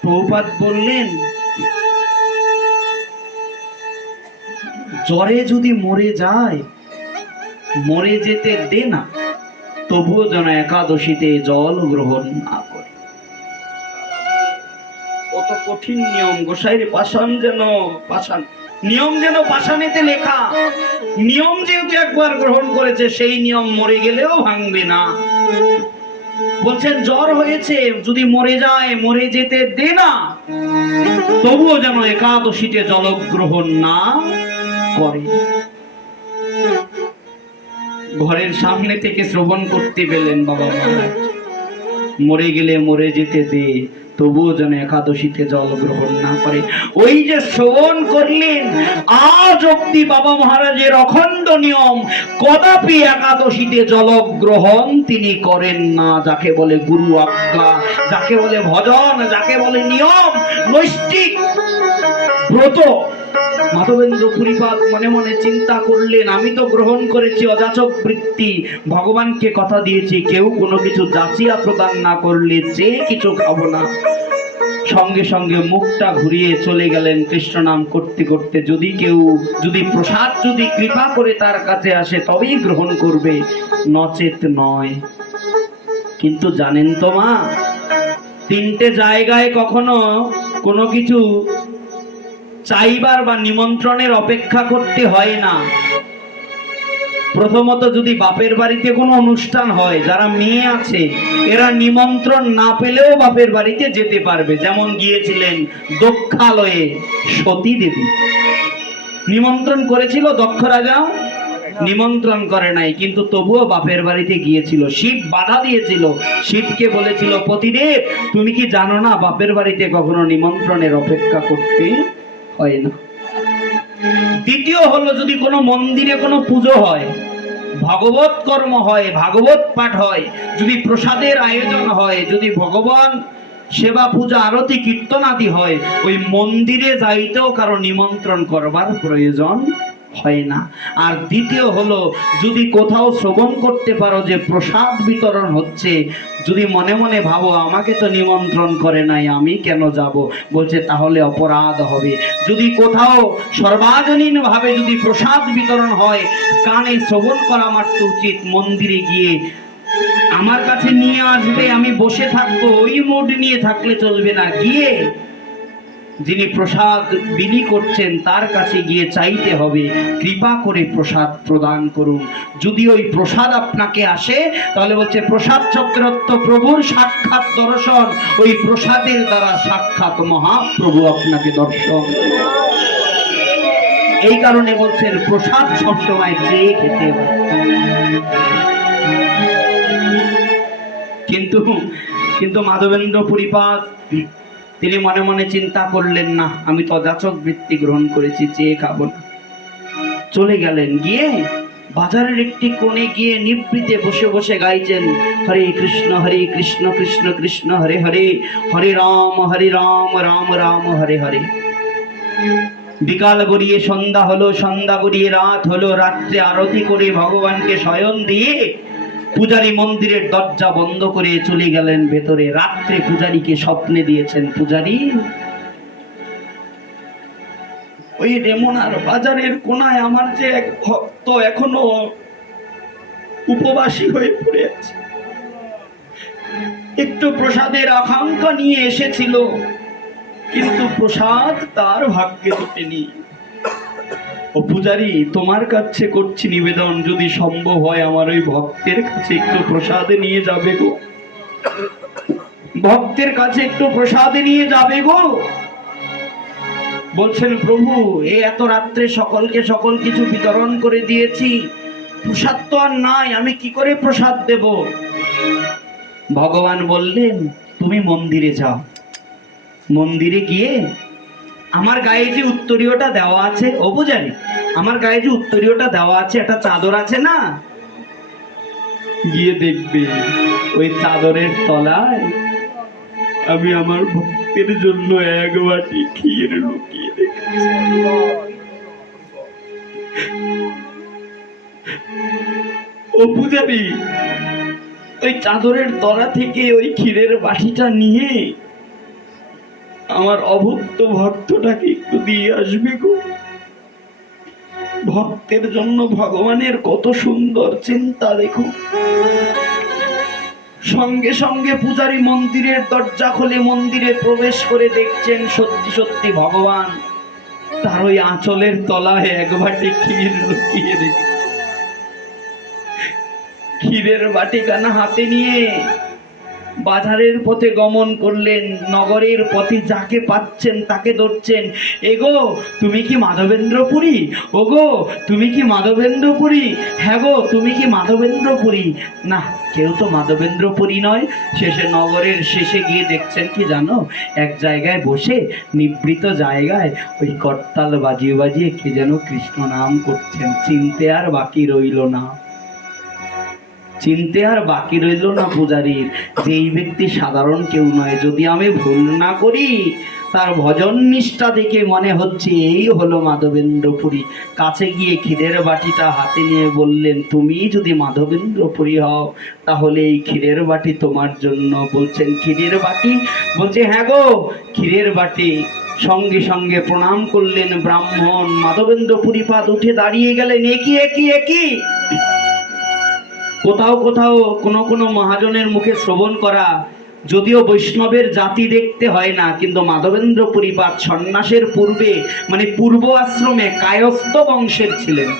প্রভুপাদ বললেন, জ্বরে যদি মরে যায়, মরে যেতে দে না, তবুও যেন একাদশীতে জল গ্রহণ না করে। কত কঠিন নিয়ম, গোসাইয়ের পাষাণ যেন পাষাণ, নিয়ম যেন পাষাণেতে লেখা। নিয়ম যেহেতু একবার গ্রহণ করেছে, সেই নিয়ম মরে গেলেও ভাঙবে না। বলছেন জ্বর হয়েছে, যদি মরে যায়, মরে যেতে দে না, তবুও যেন একাদশীতে জলগ্রহণ না করে। ঘরের সামনে থেকে শ্রবণ করতে পেলেন বাবা মহারাজ, মরে গেলে মরে যেতে দে, তবুও যেন একাদশীতে জল গ্রহণ না করে। ওই যে শ্রবণ করলেন, আজ অব্দি বাবা মহারাজের অখণ্ড নিয়ম, কদাপি একাদশীতে জল গ্রহণ তিনি করেন না। যাকে বলে গুরু আজ্ঞা, যাকে বলে ভজন, যাকে বলে নিয়ম নৈষ্ঠিক ব্রত। মাধবেন্দ্র পুরীপাদ মনে মনে চিন্তা করলেন, আমি তো গ্রহণ করেছি অযাচক বৃত্তি, ভগবানকে কথা দিয়েছি কেউ কোনো কিছু যাচিয়া প্রদান না করলে যে কিছু খাবো না। সঙ্গে সঙ্গে মুখটা ঘুরিয়ে চলে গেলেন কৃষ্ণ নাম করতে করতে। যদি প্রসাদ যদি কৃপা করে তার কাছে আসে তবেই গ্রহণ করবে, নচেত নয়। কিন্তু জানেন তো মা, তিনটে জায়গায় কখনো কোনো কিছু চাইবার বা নিমন্ত্রণের অপেক্ষা করতে হয় না। প্রথমত, যদি বাপের বাড়িতে কোনো অনুষ্ঠান হয়, যারা মেয়ে আছে এরা নিমন্ত্রণ না পেলেও বাপের বাড়িতে যেতে পারবে। যেমন গিয়েছিলেন দক্ষালয়ে সতী দেবী, নিমন্ত্রণ করেছিল, দক্ষ রাজা নিমন্ত্রণ করে নাই, কিন্তু তবুও বাপের বাড়িতে গিয়েছিল। শিব বাধা দিয়েছিল, শিবকে বলেছিল, পতিদেব তুমি কি জানো না বাপের বাড়িতে কখনো নিমন্ত্রণের অপেক্ষা করতে হয় না। দ্বিতীয় হলো, যদি কোনো মন্দিরে কোনো পুজো হয়, ভাগবত কর্ম হয়, ভাগবত পাঠ হয়, যদি প্রসাদের আয়োজন হয়, যদি ভগবান সেবা পূজা আরতি কীর্তন আদি হয়, ওই মন্দিরে যাইতেও কারো নিমন্ত্রণ করবার প্রয়োজন হয় না। আর দ্বিতীয় হলো, যদি কোথাও শ্রবণ করতে পারো যে প্রসাদ বিতরণ হচ্ছে, যদি মনে মনে ভাবো আমাকে তো নিমন্ত্রণ করে নাই, আমি কেন যাব, বলছে তাহলে অপরাধ হবে। যদি কোথাও সর্বজনীন ভাবে যদি প্রসাদ বিতরণ হয়, কানে শ্রবণ করা মাত্র উচিত। মন্দিরে গিয়ে আমার কাছে নিয়ে আসবে, আমি বসে থাকবো, ওই মুড নিয়ে থাকলে চলবে না। গিয়ে যিনি প্রসাদ বিলি করছেন তার কাছে গিয়ে চাইতে হবে, কৃপা করে প্রসাদ প্রদান করুন। যদি ওই প্রসাদ আপনাকে আসে, তাহলে বলছে প্রসাদ চক্রত্ব প্রভুর সাক্ষাৎ দর্শন, ওই প্রসাদের দ্বারা সাক্ষাৎ মহাপ্রভু আপনাকে দর্শন। এই কারণে বলছেন প্রসাদ সবসময় চেয়ে খেতে হবে। কিন্তু মাধবেন্দ্র পুরীপাদ তিনি মনে মনে চিন্তা করলেন, না আমি তো অযাচক বৃত্তি গ্রহণ করেছি, চেয়ে খাবো না। চলে গেলেন, গিয়ে বাজারের একটি কোণে গিয়ে নিভৃতে বসে বসে গাইছেন, হরে কৃষ্ণ কৃষ্ণ কৃষ্ণ হরে হরে, হরে রাম রাম রাম হরে হরে। বিকাল গড়িয়ে সন্ধ্যা হলো, সন্ধ্যা গড়িয়ে রাত হলো, রাত্রে আরতি করে ভগবানকে শয়ন দিয়ে পূজারী মন্দিরের দরজা বন্ধ করে চলে গেলেন ভেতরে। রাত্রে পূজারীকে স্বপ্নে দিয়েছেন, পূজারী ওই রেমনার বাজারের কোনায় আমার যে এক ভক্ত এখনো উপবাসী হয়ে পড়ে আছে, একটু প্রসাদের আকাঙ্ক্ষা নিয়ে এসেছিল, কিন্তু প্রসাদ তার ভাগ্যে জোটেনি। ও পূজারী, তোমার কাছে করছি নিবেদন, যদি সম্ভব হয় আমার ওই ভক্তের কাছে একটু প্রসাদে নিয়ে যাবে গো, ভক্তের কাছে একটু প্রসাদে নিয়ে যাবে গো। বলছেন, প্রভু এ এত রাত্রে সকলকে সকল কিছু বিতরণ করে দিয়েছি, প্রসাদ তো আর নাই, আমি কি করে প্রসাদ দেব? ভগবান বললেন, তুমি মন্দিরে যাও, মন্দিরে গিয়ে আমার গায়ে যে উত্তরীয়টা দেওয়া আছে, ও পূজারী আমার গায়ে যে উত্তরীয়টা দেওয়া আছে, একটা চাদর আছে না, গিয়ে দেখবে ওই চাদরের তলায় আমি আমার ভক্তের জন্য এক বাটি ক্ষীর লুকিয়ে রেখেছি। ও পূজারী, ওই চাদরের তলা থেকে ওই ক্ষীরের বাটিটা নিয়ে আমার অভুক্ত ভক্তটাকে একটু দিয়ে আসবে গো। ভক্তের জন্য ভগবানের কত সুন্দর চিন্তা দেখো। সঙ্গে সঙ্গে পূজারী মন্দিরের দরজা খুলে মন্দিরে প্রবেশ করে দেখছেন সত্যি সত্যি ভগবান তার ওই আঁচলের তলায় এক বাটি ক্ষীর লুকিয়ে রেখেছে। ক্ষীরের বাটিখানা হাতে নিয়ে বাজারের পথে গমন করলেন, নগরের পথে যাকে পাচ্ছেন তাকে ধরছেন। এগো তুমি কি মাধবেন্দ্রপুরী? ওগো তুমি কি মাধবেন্দ্রপুরী? হ্যাঁ গো তুমি কি মাধবেন্দ্রপুরী? না, কেউ তো মাধবেন্দ্রপুরী নয়। শেষে নগরের শেষে গিয়ে দেখছেন কি জানো, এক জায়গায় বসে নিবৃত জায়গায় ওই করতাল বাজিয়ে বাজিয়ে কে যেন কৃষ্ণ নাম করছেন। চিনতে আর বাকি রইল না, চিনতে আর বাকি রইল না পূজারীর, যে এই ব্যক্তি সাধারণ কেউ নয়। যদি আমি ভুল না করি, তার ভজন নিষ্ঠা দেখে মনে হচ্ছে এই হলো মাধবেন্দ্রপুরী। কাছে গিয়ে ক্ষীরের বাটিটা হাতে নিয়ে বললেন, তুমি যদি মাধবেন্দ্রপুরী হও তাহলে এই ক্ষীরের বাটি তোমার জন্য। বলছেন ক্ষীরের বাটি? বলছে হ্যাঁ গো ক্ষীরের বাটি। সঙ্গে সঙ্গে প্রণাম করলেন ব্রাহ্মণ। মাধবেন্দ্রপুরী পাদ উঠে দাঁড়িয়ে গেলেন। একই একই একই কোথাও কোথাও কোনো মহাজনের মুখে শ্রবণ করা, যদিও বৈষ্ণবের জাতি দেখতে হয় না, কিন্তু মাধবেন্দ্রপুরী পাদ সন্ন্যাসের পূর্বে মানে পূর্ব আশ্রমে কায়স্থ বংশের ছিলেন।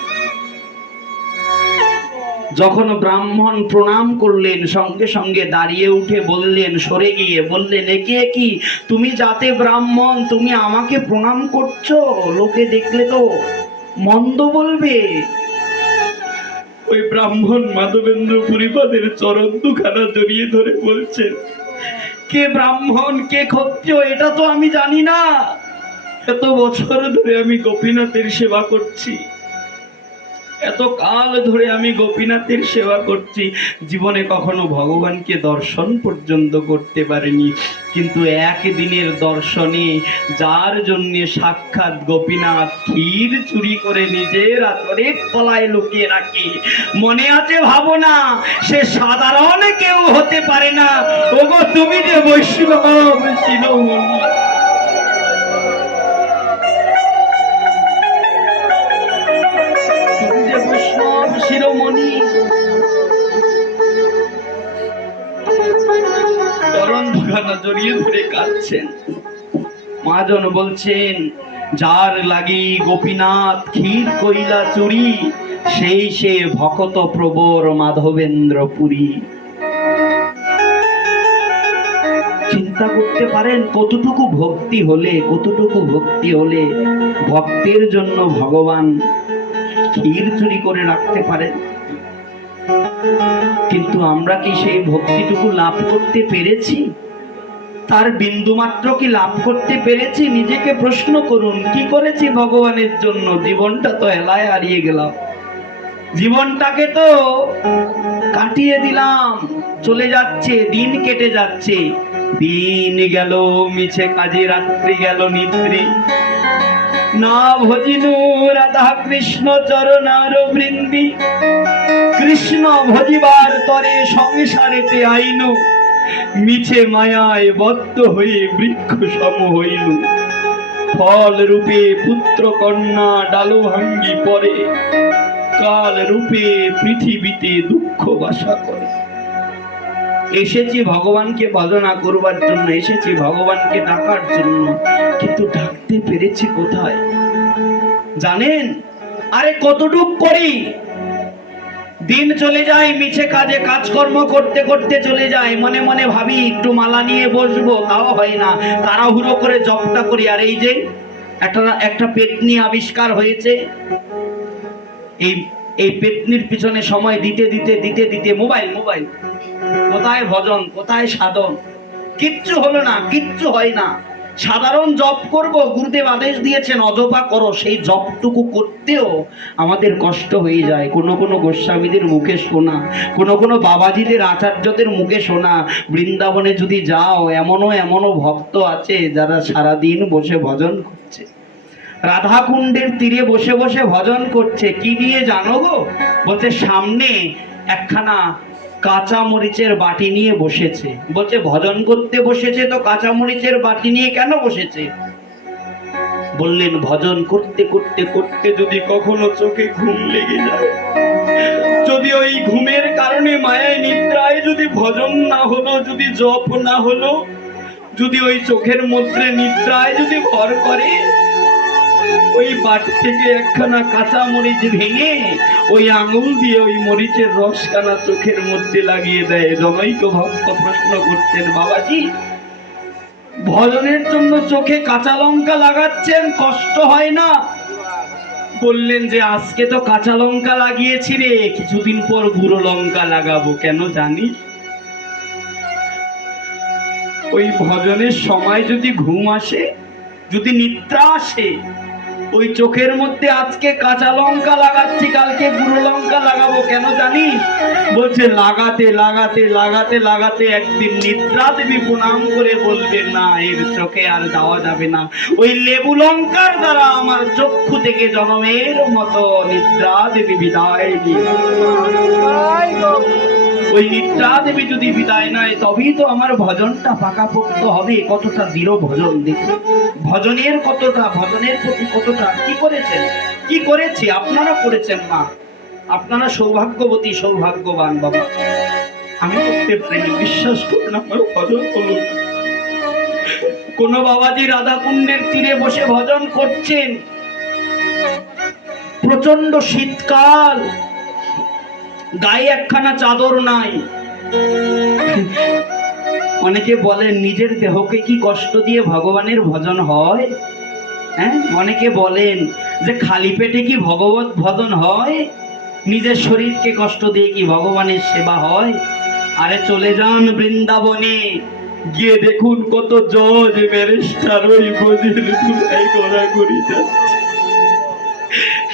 যখন ব্রাহ্মণ প্রণাম করলেন, সঙ্গে সঙ্গে দাঁড়িয়ে উঠে বললেন, সরে গিয়ে বললেন, একে কি তুমি যাতে ব্রাহ্মণ, তুমি আমাকে প্রণাম করছো? লোকে দেখলে তো মন্দ বলবে। ওই ব্রাহ্মণ মাধবেন্দ্রপুরী পাদের চরণ দুখানা জড়িয়ে ধরে বলছেন, কে ব্রাহ্মণ কে ক্ষত্রিয় এটা তো আমি জানি না। এত বছর ধরে আমি গোপীনাথের সেবা করছি, এত কাল ধরে আমি গোপীনাথের সেবা করছি, জীবনে কখনো ভগবানকে দর্শন পর্যন্ত করতে পারিনি। কিন্তু একদিনের দর্শনে যার জন্য সাক্ষাৎ গোপীনাথ ক্ষীর চুরি করে নিজের আচরের তলায় লুকিয়ে রাখে, মনে আছে ভাবনা, সে সাধারণ কেউ হতে পারে না। ওগো তুমি যে বৈষ্ণব শিরোমণি, শিরোমণি। চরণ দুখানা জড়িয়ে ধরে কাঁদছেন। মহাজন বলছেন, যার লাগি গোপীনাথ ক্ষীর কইলা চুরি, সেই সে ভকত প্রবর মাধবেন্দ্রপুরী। চিন্তা করতে পারেন কতটুকু ভক্তি হলে, কতটুকু ভক্তি হলে ভক্তের জন্য ভগবান ক্ষীর চুরি করে রাখতে পারেন। কিন্তু আমরা কি সেই ভক্তিটুকু লাভ করতে পেরেছি? তার বিন্দু মাত্র কি লাভ করতে পেরেছি? নিজেকে প্রশ্ন করুন, কি করেছি ভগবানের জন্য? জীবনটা তো হেলায় হারিয়ে গেলাম, জীবনটাকে তো কাটিয়ে দিলাম, চলে যাচ্ছে, দিন কেটে যাচ্ছে। দিন গেল মিছে কাজে, রাত্রি গেল নিদ্রি, না ভজিনু রাধা কৃষ্ণ চরণার বৃন্দি। কৃষ্ণ ভজিবার তরে সংসারেতে আইনু, মিছে মায়ায় বদ্ধ হয়ে বৃক্ষ সম হইল। ফল রূপে পুত্র কন্যা ডালু ভাঙ্গি পরে, কাল রূপে পৃথিবীতে দুঃখ বাসা করে। এসেছি ভগবানকে ভজনা করবার জন্য, এসেছি ভগবানকে ডাকার জন্য, কিন্তু ডাকতে পেরেছি কোথায় জানেন? আরে কতটুক করি, দিন চলে যায় মিছে কাজে, কাজকর্ম করতে করতে চলে যায়। মনে মনে ভাবি একটু মালা নিয়ে বসবো, তাও হয় না, তাড়াহুড়ো করে জপটা করি। আর এই যে একটা পেতনি আবিষ্কার হয়েছে, এই পেতনির পিছনে সময় দিতে দিতে দিতে দিতে মোবাইল মোবাইল, কোথায় ভজন কোথায় সাধন, কিচ্ছু হলো না, কিচ্ছু হয় না। সাধারণ জপ করব, গুরুদেব আদেশ দিয়েছেন অজপা করো, সেই জপটুকু করতেও আমাদের কষ্ট হয়ে যায়। কোনো গোস্বামীদের মুখে শোনা, কোনো বাবাজিদের আচার্যদের মুখে শোনা, বৃন্দাবনে যদি যাও এমনও ভক্ত আছে যারা সারাদিন বসে ভজন করছে, রাধাকুণ্ডের তীরে বসে বসে ভজন করছে। কি নিয়ে জানো গো? বলছে সামনে একখানা কাঁচা মরিচের বাটি নিয়ে বসেছে। বলছে ভজন করতে বসেছে তো কাঁচা মরিচের বাটি নিয়ে কেন বসেছে? বললেন ভজন করতে করতে করতে যদি কখনো চোখে ঘুম লেগে যায়, যদি ওই ঘুমের কারণে মায়ায় নিদ্রায় যদি ভজন না হলো, যদি জপ না হলো, যদি ওই চোখের মধ্যে নিদ্রায় যদি ভর করে, ওই বাটি থেকে একখানা কাঁচা মরিচ ভেঙে ওই আঙুল দিয়ে ওই মরিচের রসখানা চোখের মধ্যে লাগিয়ে দেয়। জনৈক ভক্ত প্রশ্ন করছেন, বাবাজি ভজনের জন্য চোখে কাঁচা লঙ্কা লাগাচ্ছেন, কষ্ট হয় না? বললেন যে আজকে তো কাঁচা লঙ্কা লাগিয়েছি রে, কিছুদিন পর গুঁড়ো লঙ্কা লাগাবো। কেন জানিস? ওই ভজনের সময় যদি ঘুম আসে, যদি নিদ্রা আসে, ওই চোখের মধ্যে আজকে কাঁচা লঙ্কা লাগাচ্ছি, কালকে গুঁড়ো লঙ্কা লাগাবো। কেন জানিস? বলছে লাগাতে লাগাতে লাগাতে লাগাতে একদিন নিদ্রা দেবী প্রণাম করে বলবেন, না এর চোখে আর যাওয়া যাবে না, ওই লেবু লঙ্কার দ্বারা আমার চক্ষু থেকে জনমের মতো নিদ্রা দেবী বিদায় দিয়ে। ওই নিদ্রা দেবী যদি বিদায় নয়, তবেই তো আমার ভজনটা পাকাপোক্ত হবে। কতটা দৃঢ় ভজন দেখুন, ভজনের কতটা, ভজনের প্রতি কতটা। কি করেছেন, কি করেছি? আপনারা করেছেন মা, আপনারা সৌভাগ্যবতী, সৌভাগ্যবান। বাবা আমি করতে পারিনি, বিশ্বাস করুন, আমার ভজন করুন। কোন বাবাজি রাধাকুণ্ডের তীরে বসে ভজন করছেন, প্রচন্ড শীতকাল, গায়ে একখানা চাদর নাই। অনেকে বলেন নিজের দেহকে কি কষ্ট দিয়ে ভগবানের ভজন হয়? হ্যাঁ, অনেকে বলেন যে খালি পেটে কি ভগবত ভজন হয়? নিজের শরীরকে কষ্ট দিয়ে কি ভগবানের সেবা হয়? আরে চলে যান বৃন্দাবনে, গিয়ে দেখুন কত জজ ব্যারিস্টার ওই বদির ধুলাই ঘোরাঘুরি যাচ্ছে।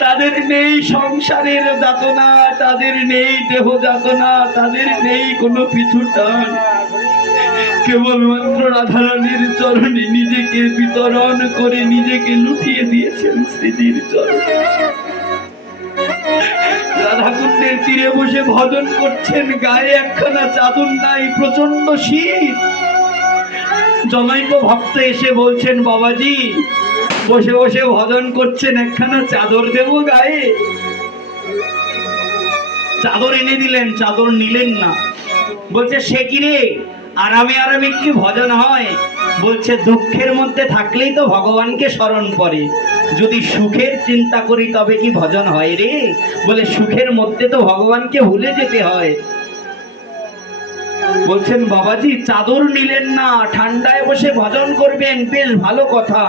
তাদের নেই সংসারের যাতনা, তাদের নেই দেহ যাতনা, তাদের নেই কোনো পিছু টান। কেবলমাত্র রাধারানীর চরণে নিজেকে বিতরণ করে নিজেকে লুটিয়ে দিয়েছেন স্মৃতির চরণে। রাধাকুণ্ডের তীরে বসে ভজন করছেন, গায়ে একখানা চাদর নাই, প্রচন্ড শীত। জনৈক ভক্ত এসে বলছেন, বাবাজি বসে বসে ভজন করছেন, একখানা চাদর দেবো গায়ে? চাদর এনে দিলেন, চাদর নিলেন না। বলছে সে কি রে, আরামে আরামে কি ভজন হয়? বলছে দুঃখের মধ্যে থাকলেই তো ভগবানকে স্মরণ করে, যদি সুখের চিন্তা করি তবে কি ভজন হয় রে? বলে সুখের মধ্যে তো ভগবানকে ভুলে যেতে হয়। বলছেন বাবাজি চাদর নিলেন না, ঠান্ডায় বসে ভজন করবেন, বেশ ভালো কথা।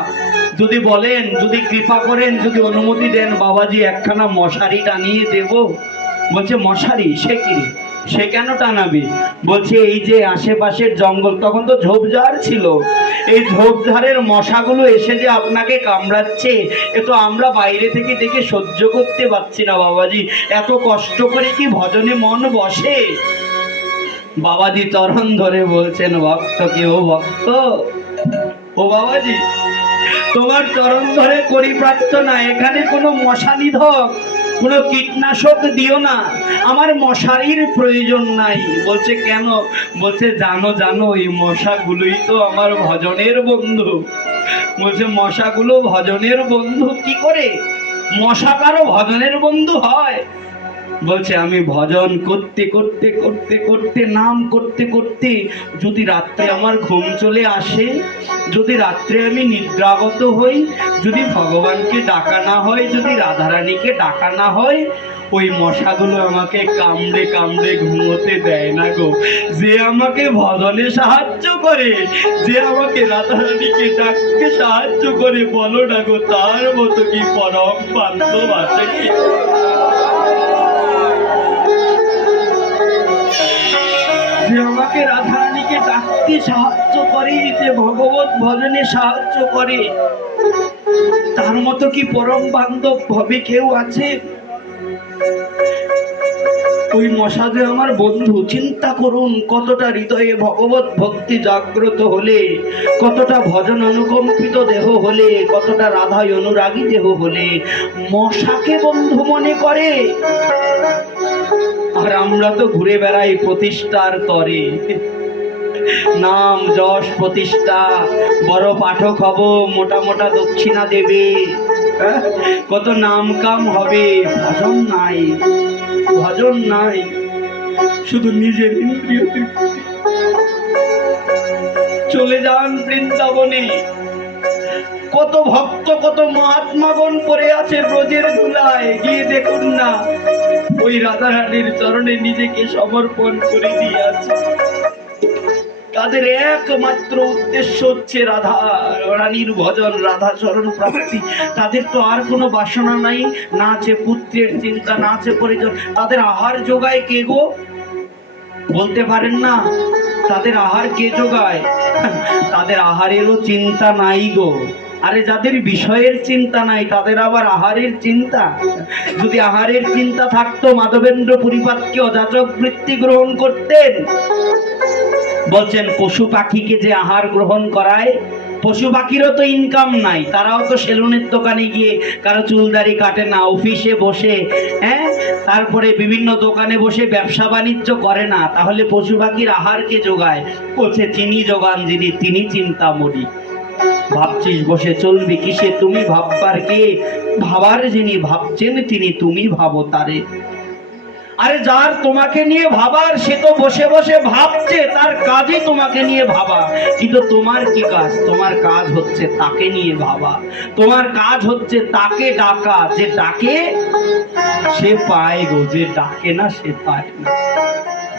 যদি বলেন, যদি কৃপা করেন, যদি অনুমতি দেন বাবাজি একখানা মশারি টানিয়ে দেব। বলছে মশারি? সে কি রে, সে কেন টানাবি? বলছে এই যে আশেপাশের জঙ্গল, তখন তো ঝোপঝাড় ছিল, এই ঝোপঝাড়ের মশাগুলো এসে যে আপনাকে কামড়াচ্ছে, এ তো আমরা বাইরে থেকে দেখে সহ্য করতে পারছি না বাবাজি, এত কষ্ট করে কি ভজনে মন বসে? বাবাজি চরণ ধরে বলছেন ভক্তকে, ও ভক্ত, ও বাবাজি তোমার চরণ ধরে করি প্রার্থনা, এখানে কোনো মশা নিধক, কোনো কীটনাশক দিও না, আমার মশারির প্রয়োজন নাই। বলছে কেন? বলছে জানো জানো এই মশাগুলোই তো আমার ভজনের বন্ধু। বলছে মশাগুলো ভজনের বন্ধু কি করে? মশা কারো ভজনের বন্ধু হয়? বলছে আমি ভজন করতে করতে করতে করতে, নাম করতে করতে, যদি রাত্রে আমার ঘুম চলে আসে, যদি রাত্রে আমি নিদ্রাগত হই, যদি ভগবানকে ডাকা না হয়, যদি রাধারানীকে ডাকা না হয়, ওই মশাগুলো আমাকে কামড়ে কামড়ে ঘুমোতে দেয় না গো। যে আমাকে ভজনে সাহায্য করে, যে আমাকে রাধারানীকে ডাকতে সাহায্য করে, বলো না গো তার মতো কি পরম বান্ধব আছে কি? যে আমাকে রাধারানীকে ডাকতে সাহায্য করে, যে ভগবত ভজনে সাহায্য করে, তার মতো কি পরম বান্ধব ভাবে কেউ আছে? ওই মশা যে আমার বন্ধু। চিন্তা করুন কতটা হৃদয়ে ভগবত ভক্তি জাগ্রত হলে, কতটা ভজন অনুকম্পিত দেহ হলে, কতটা রাধায় অনুরাগী দেহ হলে মশাকে বন্ধু মনে করে। আর আমরা তো ঘুরে বেড়াই প্রতিষ্ঠার তরে, নাম যশ প্রতিষ্ঠা, বড় পাঠক হব, মোটা মোটা দক্ষিণা দেবে, কত নাম কাম হবে, ভজন নাই, ভজন নাই, শুধু নিজের ইন্দ্রিয় তৃপ্তি। চলে যান বৃন্দাবনে, কত ভক্ত কত মহাত্মাগণ পড়ে আছে ব্রজের ধুলায়, গিয়ে দেখুন না ওই রাধারানীর চরণে নিজেকে সমর্পণ করে দিয়ে আছে। তাদের একমাত্র উদ্দেশ্য হচ্ছে রাধা রানীর ভজন, রাধা চরণ প্রাপ্তি। তাদের তো আর কোনো বাসনা নাই, না আছে পুত্রের চিন্তা, না আছে পরিজন। তাদের আহার যোগায় কে গো? বলতে পারেন না? তাদের আহার কে যোগায়? তাদের আহারেরও চিন্তা নাই গো। আরে যাদের বিষয়ের চিন্তা নাই তাদের আবার আহারের চিন্তা? যদি আহারের চিন্তা থাকতো মাধবেন্দ্র পুরীপাতকে অযাচক বৃত্তি গ্রহণ করতেন। বলছেন পশু পাখিকে যে আহার গ্রহণ করায়, পশু পাখিরও তো ইনকাম নাই, তারাও তো সেলুনের দোকানে গিয়ে কারো চুলদারি কাটে না, অফিসে বসে তারপরে বিভিন্ন দোকানে বসে ব্যবসা বাণিজ্য করে না। তাহলে পশু পাখির আহারকে যোগায়? বলছে তিনি যোগান যিনি, তিনি চিন্তামণি। ভাবছিস বসে চলবি কিসে, তুমি ভাববার কে? ভাবার যিনি ভাবছেন তিনি, তুমি ভাবো তারে। আরে যার তোমাকে নিয়ে ভাবার সে তো বসে বসে ভাবছে, তার কাজই তোমাকে নিয়ে ভাবা। কিন্তু তোমার কি কাজ? তোমার কাজ হচ্ছে তাকে নিয়ে ভাবা, তোমার কাজ হচ্ছে তাকে ডাকা। যে ডাকে সে পায় গো, যে ডাকে না সে পায় না।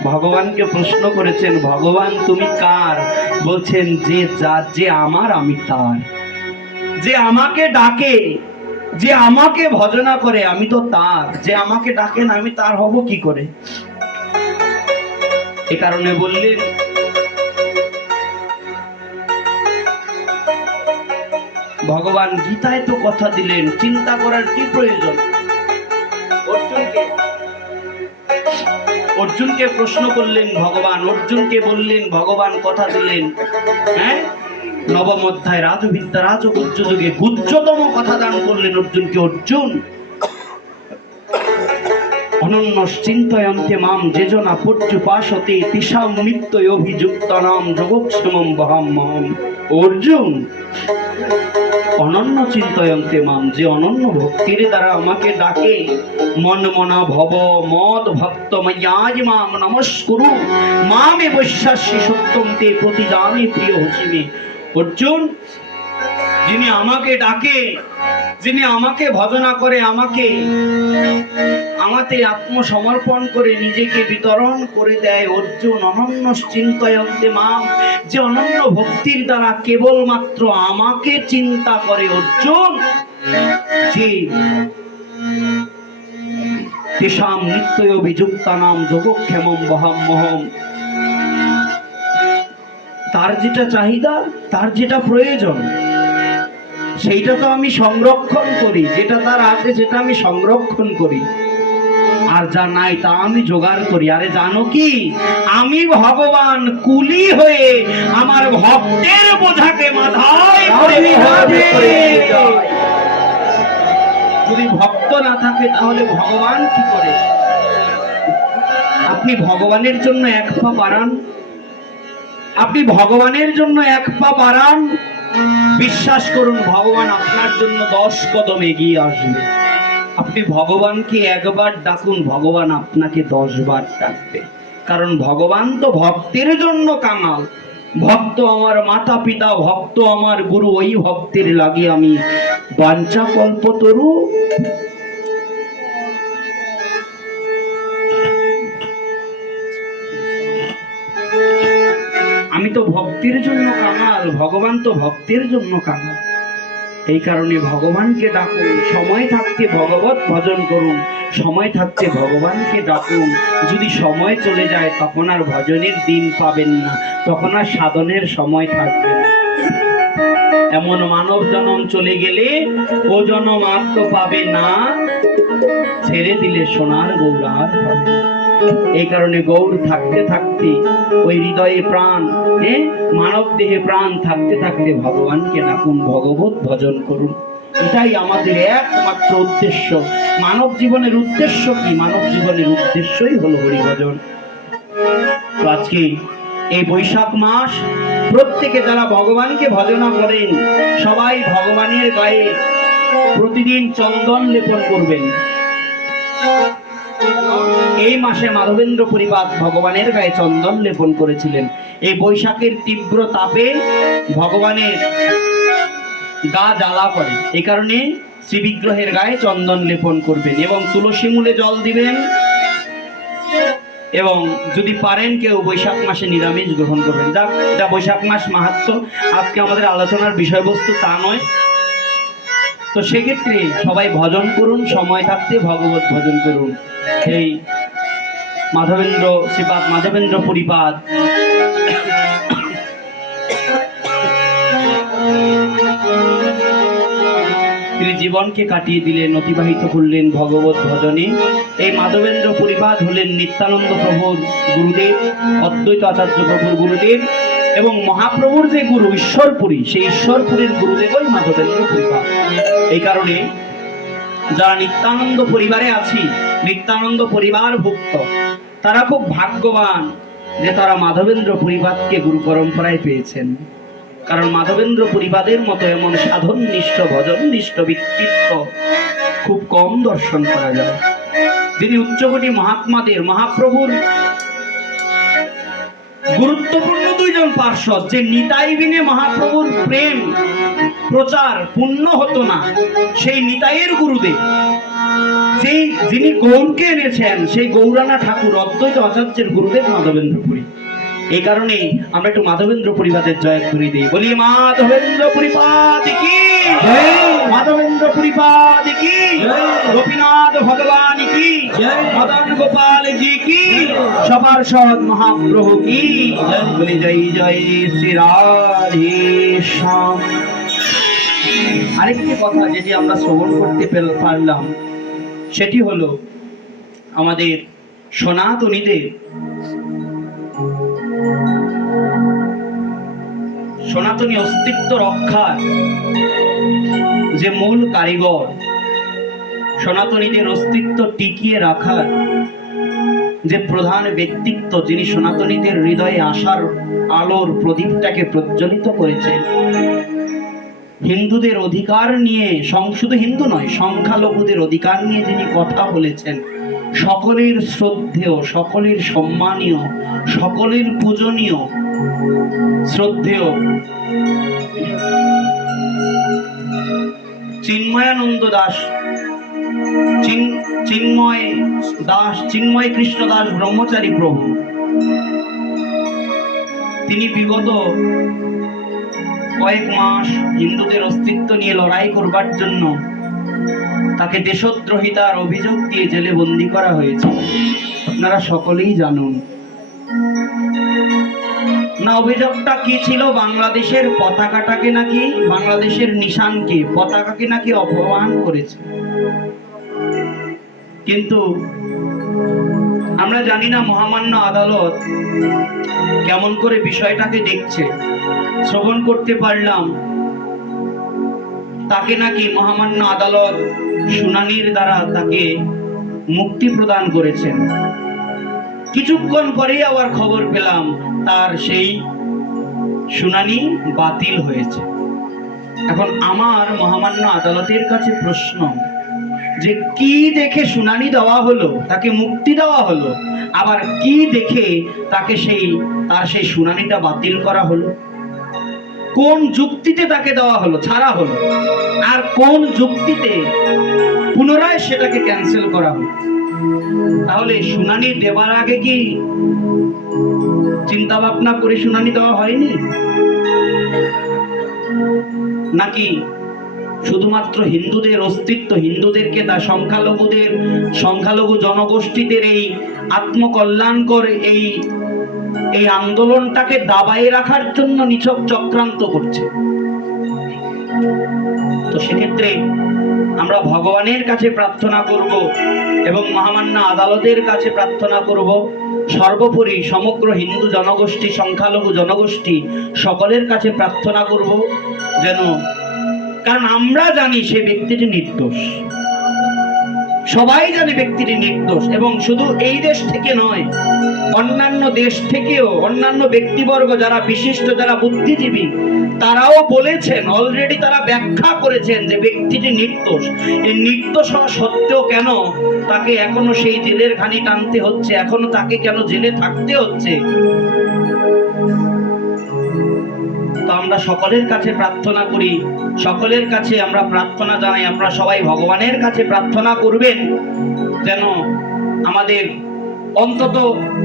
ভগবানকে প্রশ্ন করেছেন, ভগবান তুমি কার? বলছেন যে আমার আমি তার। যে আমাকে ডাকে, যে আমাকে ভজনা করে আমি তো তার। যে আমাকে ডাকে না আমি তার হব কি করে? এ কারণে বললেন ভগবান গীতায় তো কথা দিলেন, চিন্তা করার কি প্রয়োজন? অর্জুনকে প্রশ্ন করলেন ভগবান, অর্জুনকে বললেন ভগবান, কথা দিলেন। নবম অধ্যায় রাজবিদ্যা রাজগুজ্জ যুগে গুজ্জতম কথা দান করলেন অর্জুনকে। অর্জুন অনন্য চিন্তয়ন্তে মাম যেজনা পর্যুপাসতে তিসাম নিত্যয় অভিযুক্তানাম যোগক্ষেমম বহাম্যহম। অর্জুন অনন্য চিন্তয়ন্তে মাম, যে অনন্য ভক্তির দ্বারা আমাকে ডাকে, মন মনা ভব মদ ভক্ত ময়াজ মাম নমস্কুরু মামে বৈশ্বাসী সত্যম তে প্রতিজানে প্রিয় হসিমে। অর্জুন যিনি আমাকে ডাকে, যিনি আমাকে ভজনা করে, আমাকে আত্মসমর্পণ করে নিজেকে বিতরণ করে দেয়, অর্জুন অনন্য চিন্তয়ন্তে মাম, যে অনন্য ভক্তির দ্বারা কেবলমাত্র আমাকে চিন্তা করে, অর্জুন যে তেষাম নিত্যয় অভিযুক্তানাম যোগক্ষেমম বহাম্যহম। তার যেটা চাহিদা, তার যেটা প্রয়োজন সেইটা তো আমি সংরক্ষণ করি, যেটা তার আছে সেটা আমি সংরক্ষণ করি, আর যা নাই তা আমি জোগাড় করি। আরে জানো কি, আমি ভগবান কুলি হয়ে আমার ভক্তের বোঝাকে মাথায় করে যদি ভক্ত না থাকে তাহলে ভগবান কি করে? আপনি ভগবানের জন্য এক পা বাড়ান, আপনি ভগবানের জন্য এক পা বাড়ান, বিশ্বাস করুন ভগবান আপনার জন্য 10 কদম এগিয়ে আসবে। আপনি ভগবানকে একবার ডাকুন, ভগবান আপনাকে 10 বার ডাকবে। কারণ ভগবান তো ভক্তের জন্য কাঙাল। ভক্ত আমার মাতা পিতা, ভক্ত আমার গুরু, ওই ভক্তের লাগি আমি বাঞ্ছা কল্পতরু। আমি তো ভক্তের জন্য কাঙাল, ভগবান তো ভক্তের জন্য কাঙাল। এই কারণে ভগবানকে ডাকুন, সময় থাকতে ভগবত ভজন করুন, সময় থাকতে ভগবানকে ডাকুন। যদি সময় চলে যায় তখন আর ভজনের দিন পাবেন না, তখন আর সাধনের সময় থাকবে না। এমন মানব জনম চলে গেলে ও জনম আর তো পাবে না, ছেড়ে দিলে সোনার গৌর আর পাবে। এই কারণে গৌর থাকতে থাকতে ওই হৃদয়ে প্রাণ, মানব দেহে প্রাণ থাকতে থাকতে ভগবানকে ডাকুন, ভগবত ভজন করুন। এটাই আমাদের একমাত্র উদ্দেশ্য। মানব জীবনের উদ্দেশ্য কি? মানব জীবনের উদ্দেশ্যই হলো হরিভজন। তো আজকে এই বৈশাখ মাস প্রত্যেকে যারা ভগবানকে ভজনা করেন সবাই ভগবানের গায়ে প্রতিদিন চন্দন লেপন করবেন। এই মাসে মাধবেন্দ্র পুরীপাত ভগবানের গায়ে চন্দন লেপন করেছিলেন। এই বৈশাখের তীব্র তাপে ভগবানের গা জ্বালা করে। এই কারণে শ্রী বিগ্রহের গায়ে চন্দন লেপন করবেন এবং তুলসী মূলে জল দিবেন, এবং যদি পারেন কেউ বৈশাখ মাসে নিরামিষ গ্রহণ করবেন। যাক, এটা বৈশাখ মাস মাহাত্ম্য, আজকে আমাদের আলোচনার বিষয়বস্তু তা নয়। তো সেক্ষেত্রে সবাই ভজন করুন, সময় থাকতে ভগবত ভজন করুন। এই মাধবেন্দ্র শ্রীপাদ মাধবেন্দ্র পরিপাদ তিনি জীবনকে কাটিয়ে দিলেন, অতিবাহিত করলেন ভগবত ভজনে। এই মাধবেন্দ্র পরিপাদ হলেন নিত্যানন্দ প্রভুর গুরুদেব, অদ্বৈত আচার্য প্রভুর গুরুদেব, এবং মহাপ্রভুর যে গুরু ঈশ্বরপুরী, সেই ঈশ্বরপুরীর গুরুদেবই মাধবেন্দ্র পরিপাদ। এই কারণে যারা নিত্যানন্দ পরিবারে আছি, নিত্যানন্দ পরিবার ভুক্ত, তারা খুব ভাগ্যবান যে তারা মাধবেন্দ্র পরিপাদকে গুরু পরম্পরায় পেয়েছেন। কারণ মাধবেন্দ্র পরিপাদের মতো এমন সাধন নিষ্ঠ, ভজন নিষ্ঠ ব্যক্তিত্ব খুব কম দর্শন করা যায়। যিনি উচ্চকোটি মহাত্মাদের, মহাপ্রভুর গুরুত্বপূর্ণ দুইজন পার্ষদ, যে নিতাই বিনে মহাপ্রভুর প্রেম প্রচার পূর্ণ হতো না, সেই নিতাইয়ের গুরুদেব, যিনি গৌরকে এনেছেন, সেই গৌরানা ঠাকুর অদ্বৈত আচার্যের গুরুদেব মাধবেন্দ্রপুরী। এই কারণে আমরা একটু মাধবেন্দ্র পরিপাদের জয়ধ্বনি দিই, বলি মাধবেন্দ্র পরিপাদ কি, মাধবেন্দ্র পরিপাদ কি, গোপীনাথ ভগবান কি, মদন গোপাল জি কি, সবার সৎ মহাপ্রভু কি, বলি জয় জয় শ্রী রাধে শ্যাম। আরেকটি কথা যেটি আমরা শ্রবণ করতে পারলাম, সেটি হলো আমাদের সনাতনীদের সনাতনী অস্তিত্ব রক্ষার যে মূল কারিগর, সনাতনীদের অস্তিত্ব টিকিয়ে রাখার যে প্রধান ব্যক্তিত্ব, যিনি সনাতনীদের হৃদয়ে আশার আলোর প্রদীপটাকে প্রজ্বলিত করেছেন, হিন্দুদের অধিকার নিয়ে, শুধু হিন্দু নয়, সংখ্যালঘুদের অধিকার নিয়ে যিনি কথা বলেছেন, সকলের শ্রদ্ধেয়, সকলের সম্মানীয়, সকলের পূজনীয়, শ্রদ্ধেয় চিন্ময়ানন্দ দাস, চিন্ময় কৃষ্ণ দাস ব্রহ্মচারী প্রভু, তিনি বিগত কয়েক মাস হিন্দুদের অস্তিত্ব নিয়ে লড়াই করবার জন্য তাকে দেশদ্রোহিতার অভিযোগ দিয়ে জেলে বন্দী করা হয়েছে। আপনারা সকলেই জানুন না অভিযোগটা কি ছিল। বাংলাদেশের পতাকাটাকে নাকি, বাংলাদেশের নিশানকে, পতাকাকে নাকি অপমান করেছে। কিন্তু আমরা জানি না মহামান্য আদালত কেমন করে বিষয়টাকে দেখছে। শ্রবণ করতে পারলাম তাকে নাকি মহামান্য আদালত শুনানির দ্বারা তাকে মুক্তি প্রদান করেছেন। কিছুক্ষণ পরেই আবার খবর পেলাম তার সেই শুনানি বাতিল হয়েছে। এখন আমার মহামান্য আদালতের কাছে প্রশ্ন, যে কি দেখে শুনানি দেওয়া হলো, তাকে মুক্তি দেওয়া হলো, আবার কি দেখে তাকে তার সেই শুনানিটা বাতিল করা হলো? কোন যুক্তিতে তাকে দেওয়া হলো, ছাড়া হলো, আর কোন যুক্তিতে পুনরায় সেটাকে ক্যান্সেল করা হলো? তাহলে শুনানি দেবার আগে কি চিন্তা ভাবনা করে শুনানি দেওয়া হয়নি? নাকি শুধুমাত্র হিন্দুদের অস্তিত্ব, হিন্দুদেরকে, তা সংখ্যালঘু জনগোষ্ঠীদের এই আত্মকল্যাণকর এই আন্দোলনটাকে দাবায় রাখার জন্য নিছক চক্রান্ত করছে? তো সেক্ষেত্রে আমরা ভগবানের কাছে প্রার্থনা করব এবং মহামান্য আদালতের কাছে প্রার্থনা করব, সর্বোপরি সমগ্র হিন্দু জনগোষ্ঠী, সংখ্যালঘু জনগোষ্ঠী সকলের কাছে প্রার্থনা করব যেন, কারণ আমরা জানি সে ব্যক্তিটি নির্দোষ, সবাই জানে ব্যক্তিটি নির্দোষ, এবং শুধু এই দেশ থেকে নয়, অন্যান্য দেশ থেকেও অন্যান্য ব্যক্তিবর্গ যারা বিশিষ্ট, যারা বুদ্ধিজীবী, তারাও বলেছেন, অলরেডি তারা ব্যাখ্যা করেছেন যে ব্যক্তিটি নির্দোষ। এই নির্দোষ হওয়া সত্ত্বেও কেন তাকে এখনো সেই জেলের ঘানি টানতে হচ্ছে, এখনো তাকে কেন জেলে থাকতে হচ্ছে? তো আমরা সকলের কাছে প্রার্থনা করি, সকলের কাছে আমরা প্রার্থনা জানাই, আপনারা সবাই ভগবানের কাছে প্রার্থনা করবেন যেন আমাদের অন্তত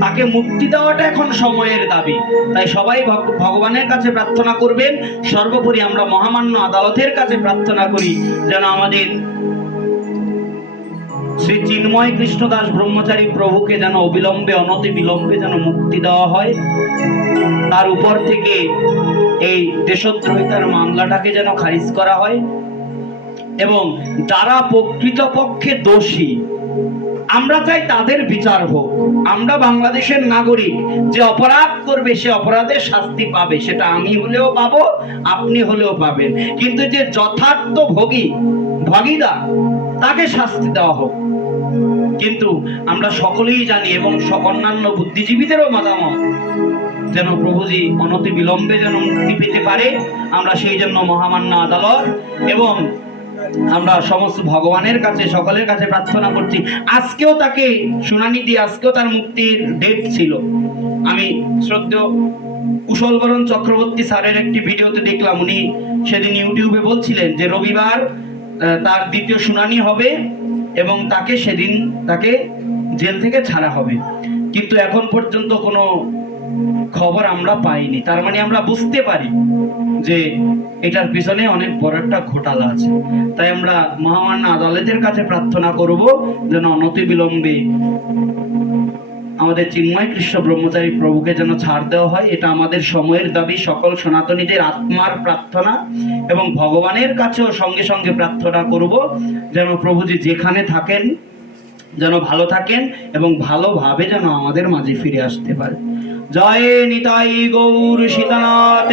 তাকে মুক্তি দেওয়াটা এখন সময়ের দাবি। তাই সবাই ভগবানের কাছে প্রার্থনা করবেন। সর্বোপরি আমরা মহামান্য আদালতের কাছে প্রার্থনা করি যেন আমাদের শ্রী চিন্ময় কৃষ্ণদাস ব্রহ্মচারী প্রভুকে যেন অবিলম্বে অনতি বিলম্বে যেন মুক্তি দেওয়া হয়, তার উপর থেকে এই দেশদ্রোহিতার মামলাটাকে যেন খারিজ করা হয়, এবং যারা প্রকৃতপক্ষে দোষী আমরা চাই তাদের বিচার হোক। আমরা বাংলাদেশের নাগরিক, যে অপরাধ করবে সে অপরাধের শাস্তি পাবে, সেটা আমি হলেও পাবো, আপনি হলেও পাবেন, কিন্তু যে যথার্থ ভাগীদার তাকে শাস্তি দেওয়া হোক। কিন্তু আমরা সকলেই জানি এবং অন্যান্য বুদ্ধিজীবীদেরও মতামত যেন প্রভুজি অনতি বিলম্বে যেন মুক্তি পেতে পারে। আমরা সেই জন্য মহামান্য আদালত এবং আমরা সমস্ত ভগবানের কাছে সকলের কাছে প্রার্থনা করছি। আজকেও তাকে শুনানি দিয়ে আজকেও তার মুক্তির ডেট ছিল। আমি শ্রদ্ধেয় কুশলবরণ চক্রবর্তী স্যারের একটি ভিডিওতে দেখলাম, উনি সেদিন ইউটিউবে বলছিলেন যে রবিবার তার দ্বিতীয় শুনানি হবে এবং সেদিন তাকে জেল থেকে ছাড়া হবে, কিন্তু এখন পর্যন্ত কোনো খবর আমরা পাইনি। তার মানে আমরা বুঝতে পারি যে এটার পিছনে অনেক বড় একটা ঘোটালা আছে। তাই আমরা মহামান্য আদালতের কাছে প্রার্থনা করব যেন অনতি বিলম্বে আমাদের চিন্ময় কৃষ্ণ ব্রহ্মচারী প্রভুকে যেন ছাড় দেওয়া হয়। এটা আমাদের সময়ের দাবি, সকল সনাতনীদের আত্মার প্রার্থনা, এবং ভগবানের কাছেও সঙ্গে সঙ্গে প্রার্থনা করব যেন প্রভুজি যেখানে থাকেন যেন ভালো থাকেন এবং ভালোভাবে যেন আমাদের মাঝে ফিরে আসতে পারে। জয় নিতাই গৌর সীতানাথ।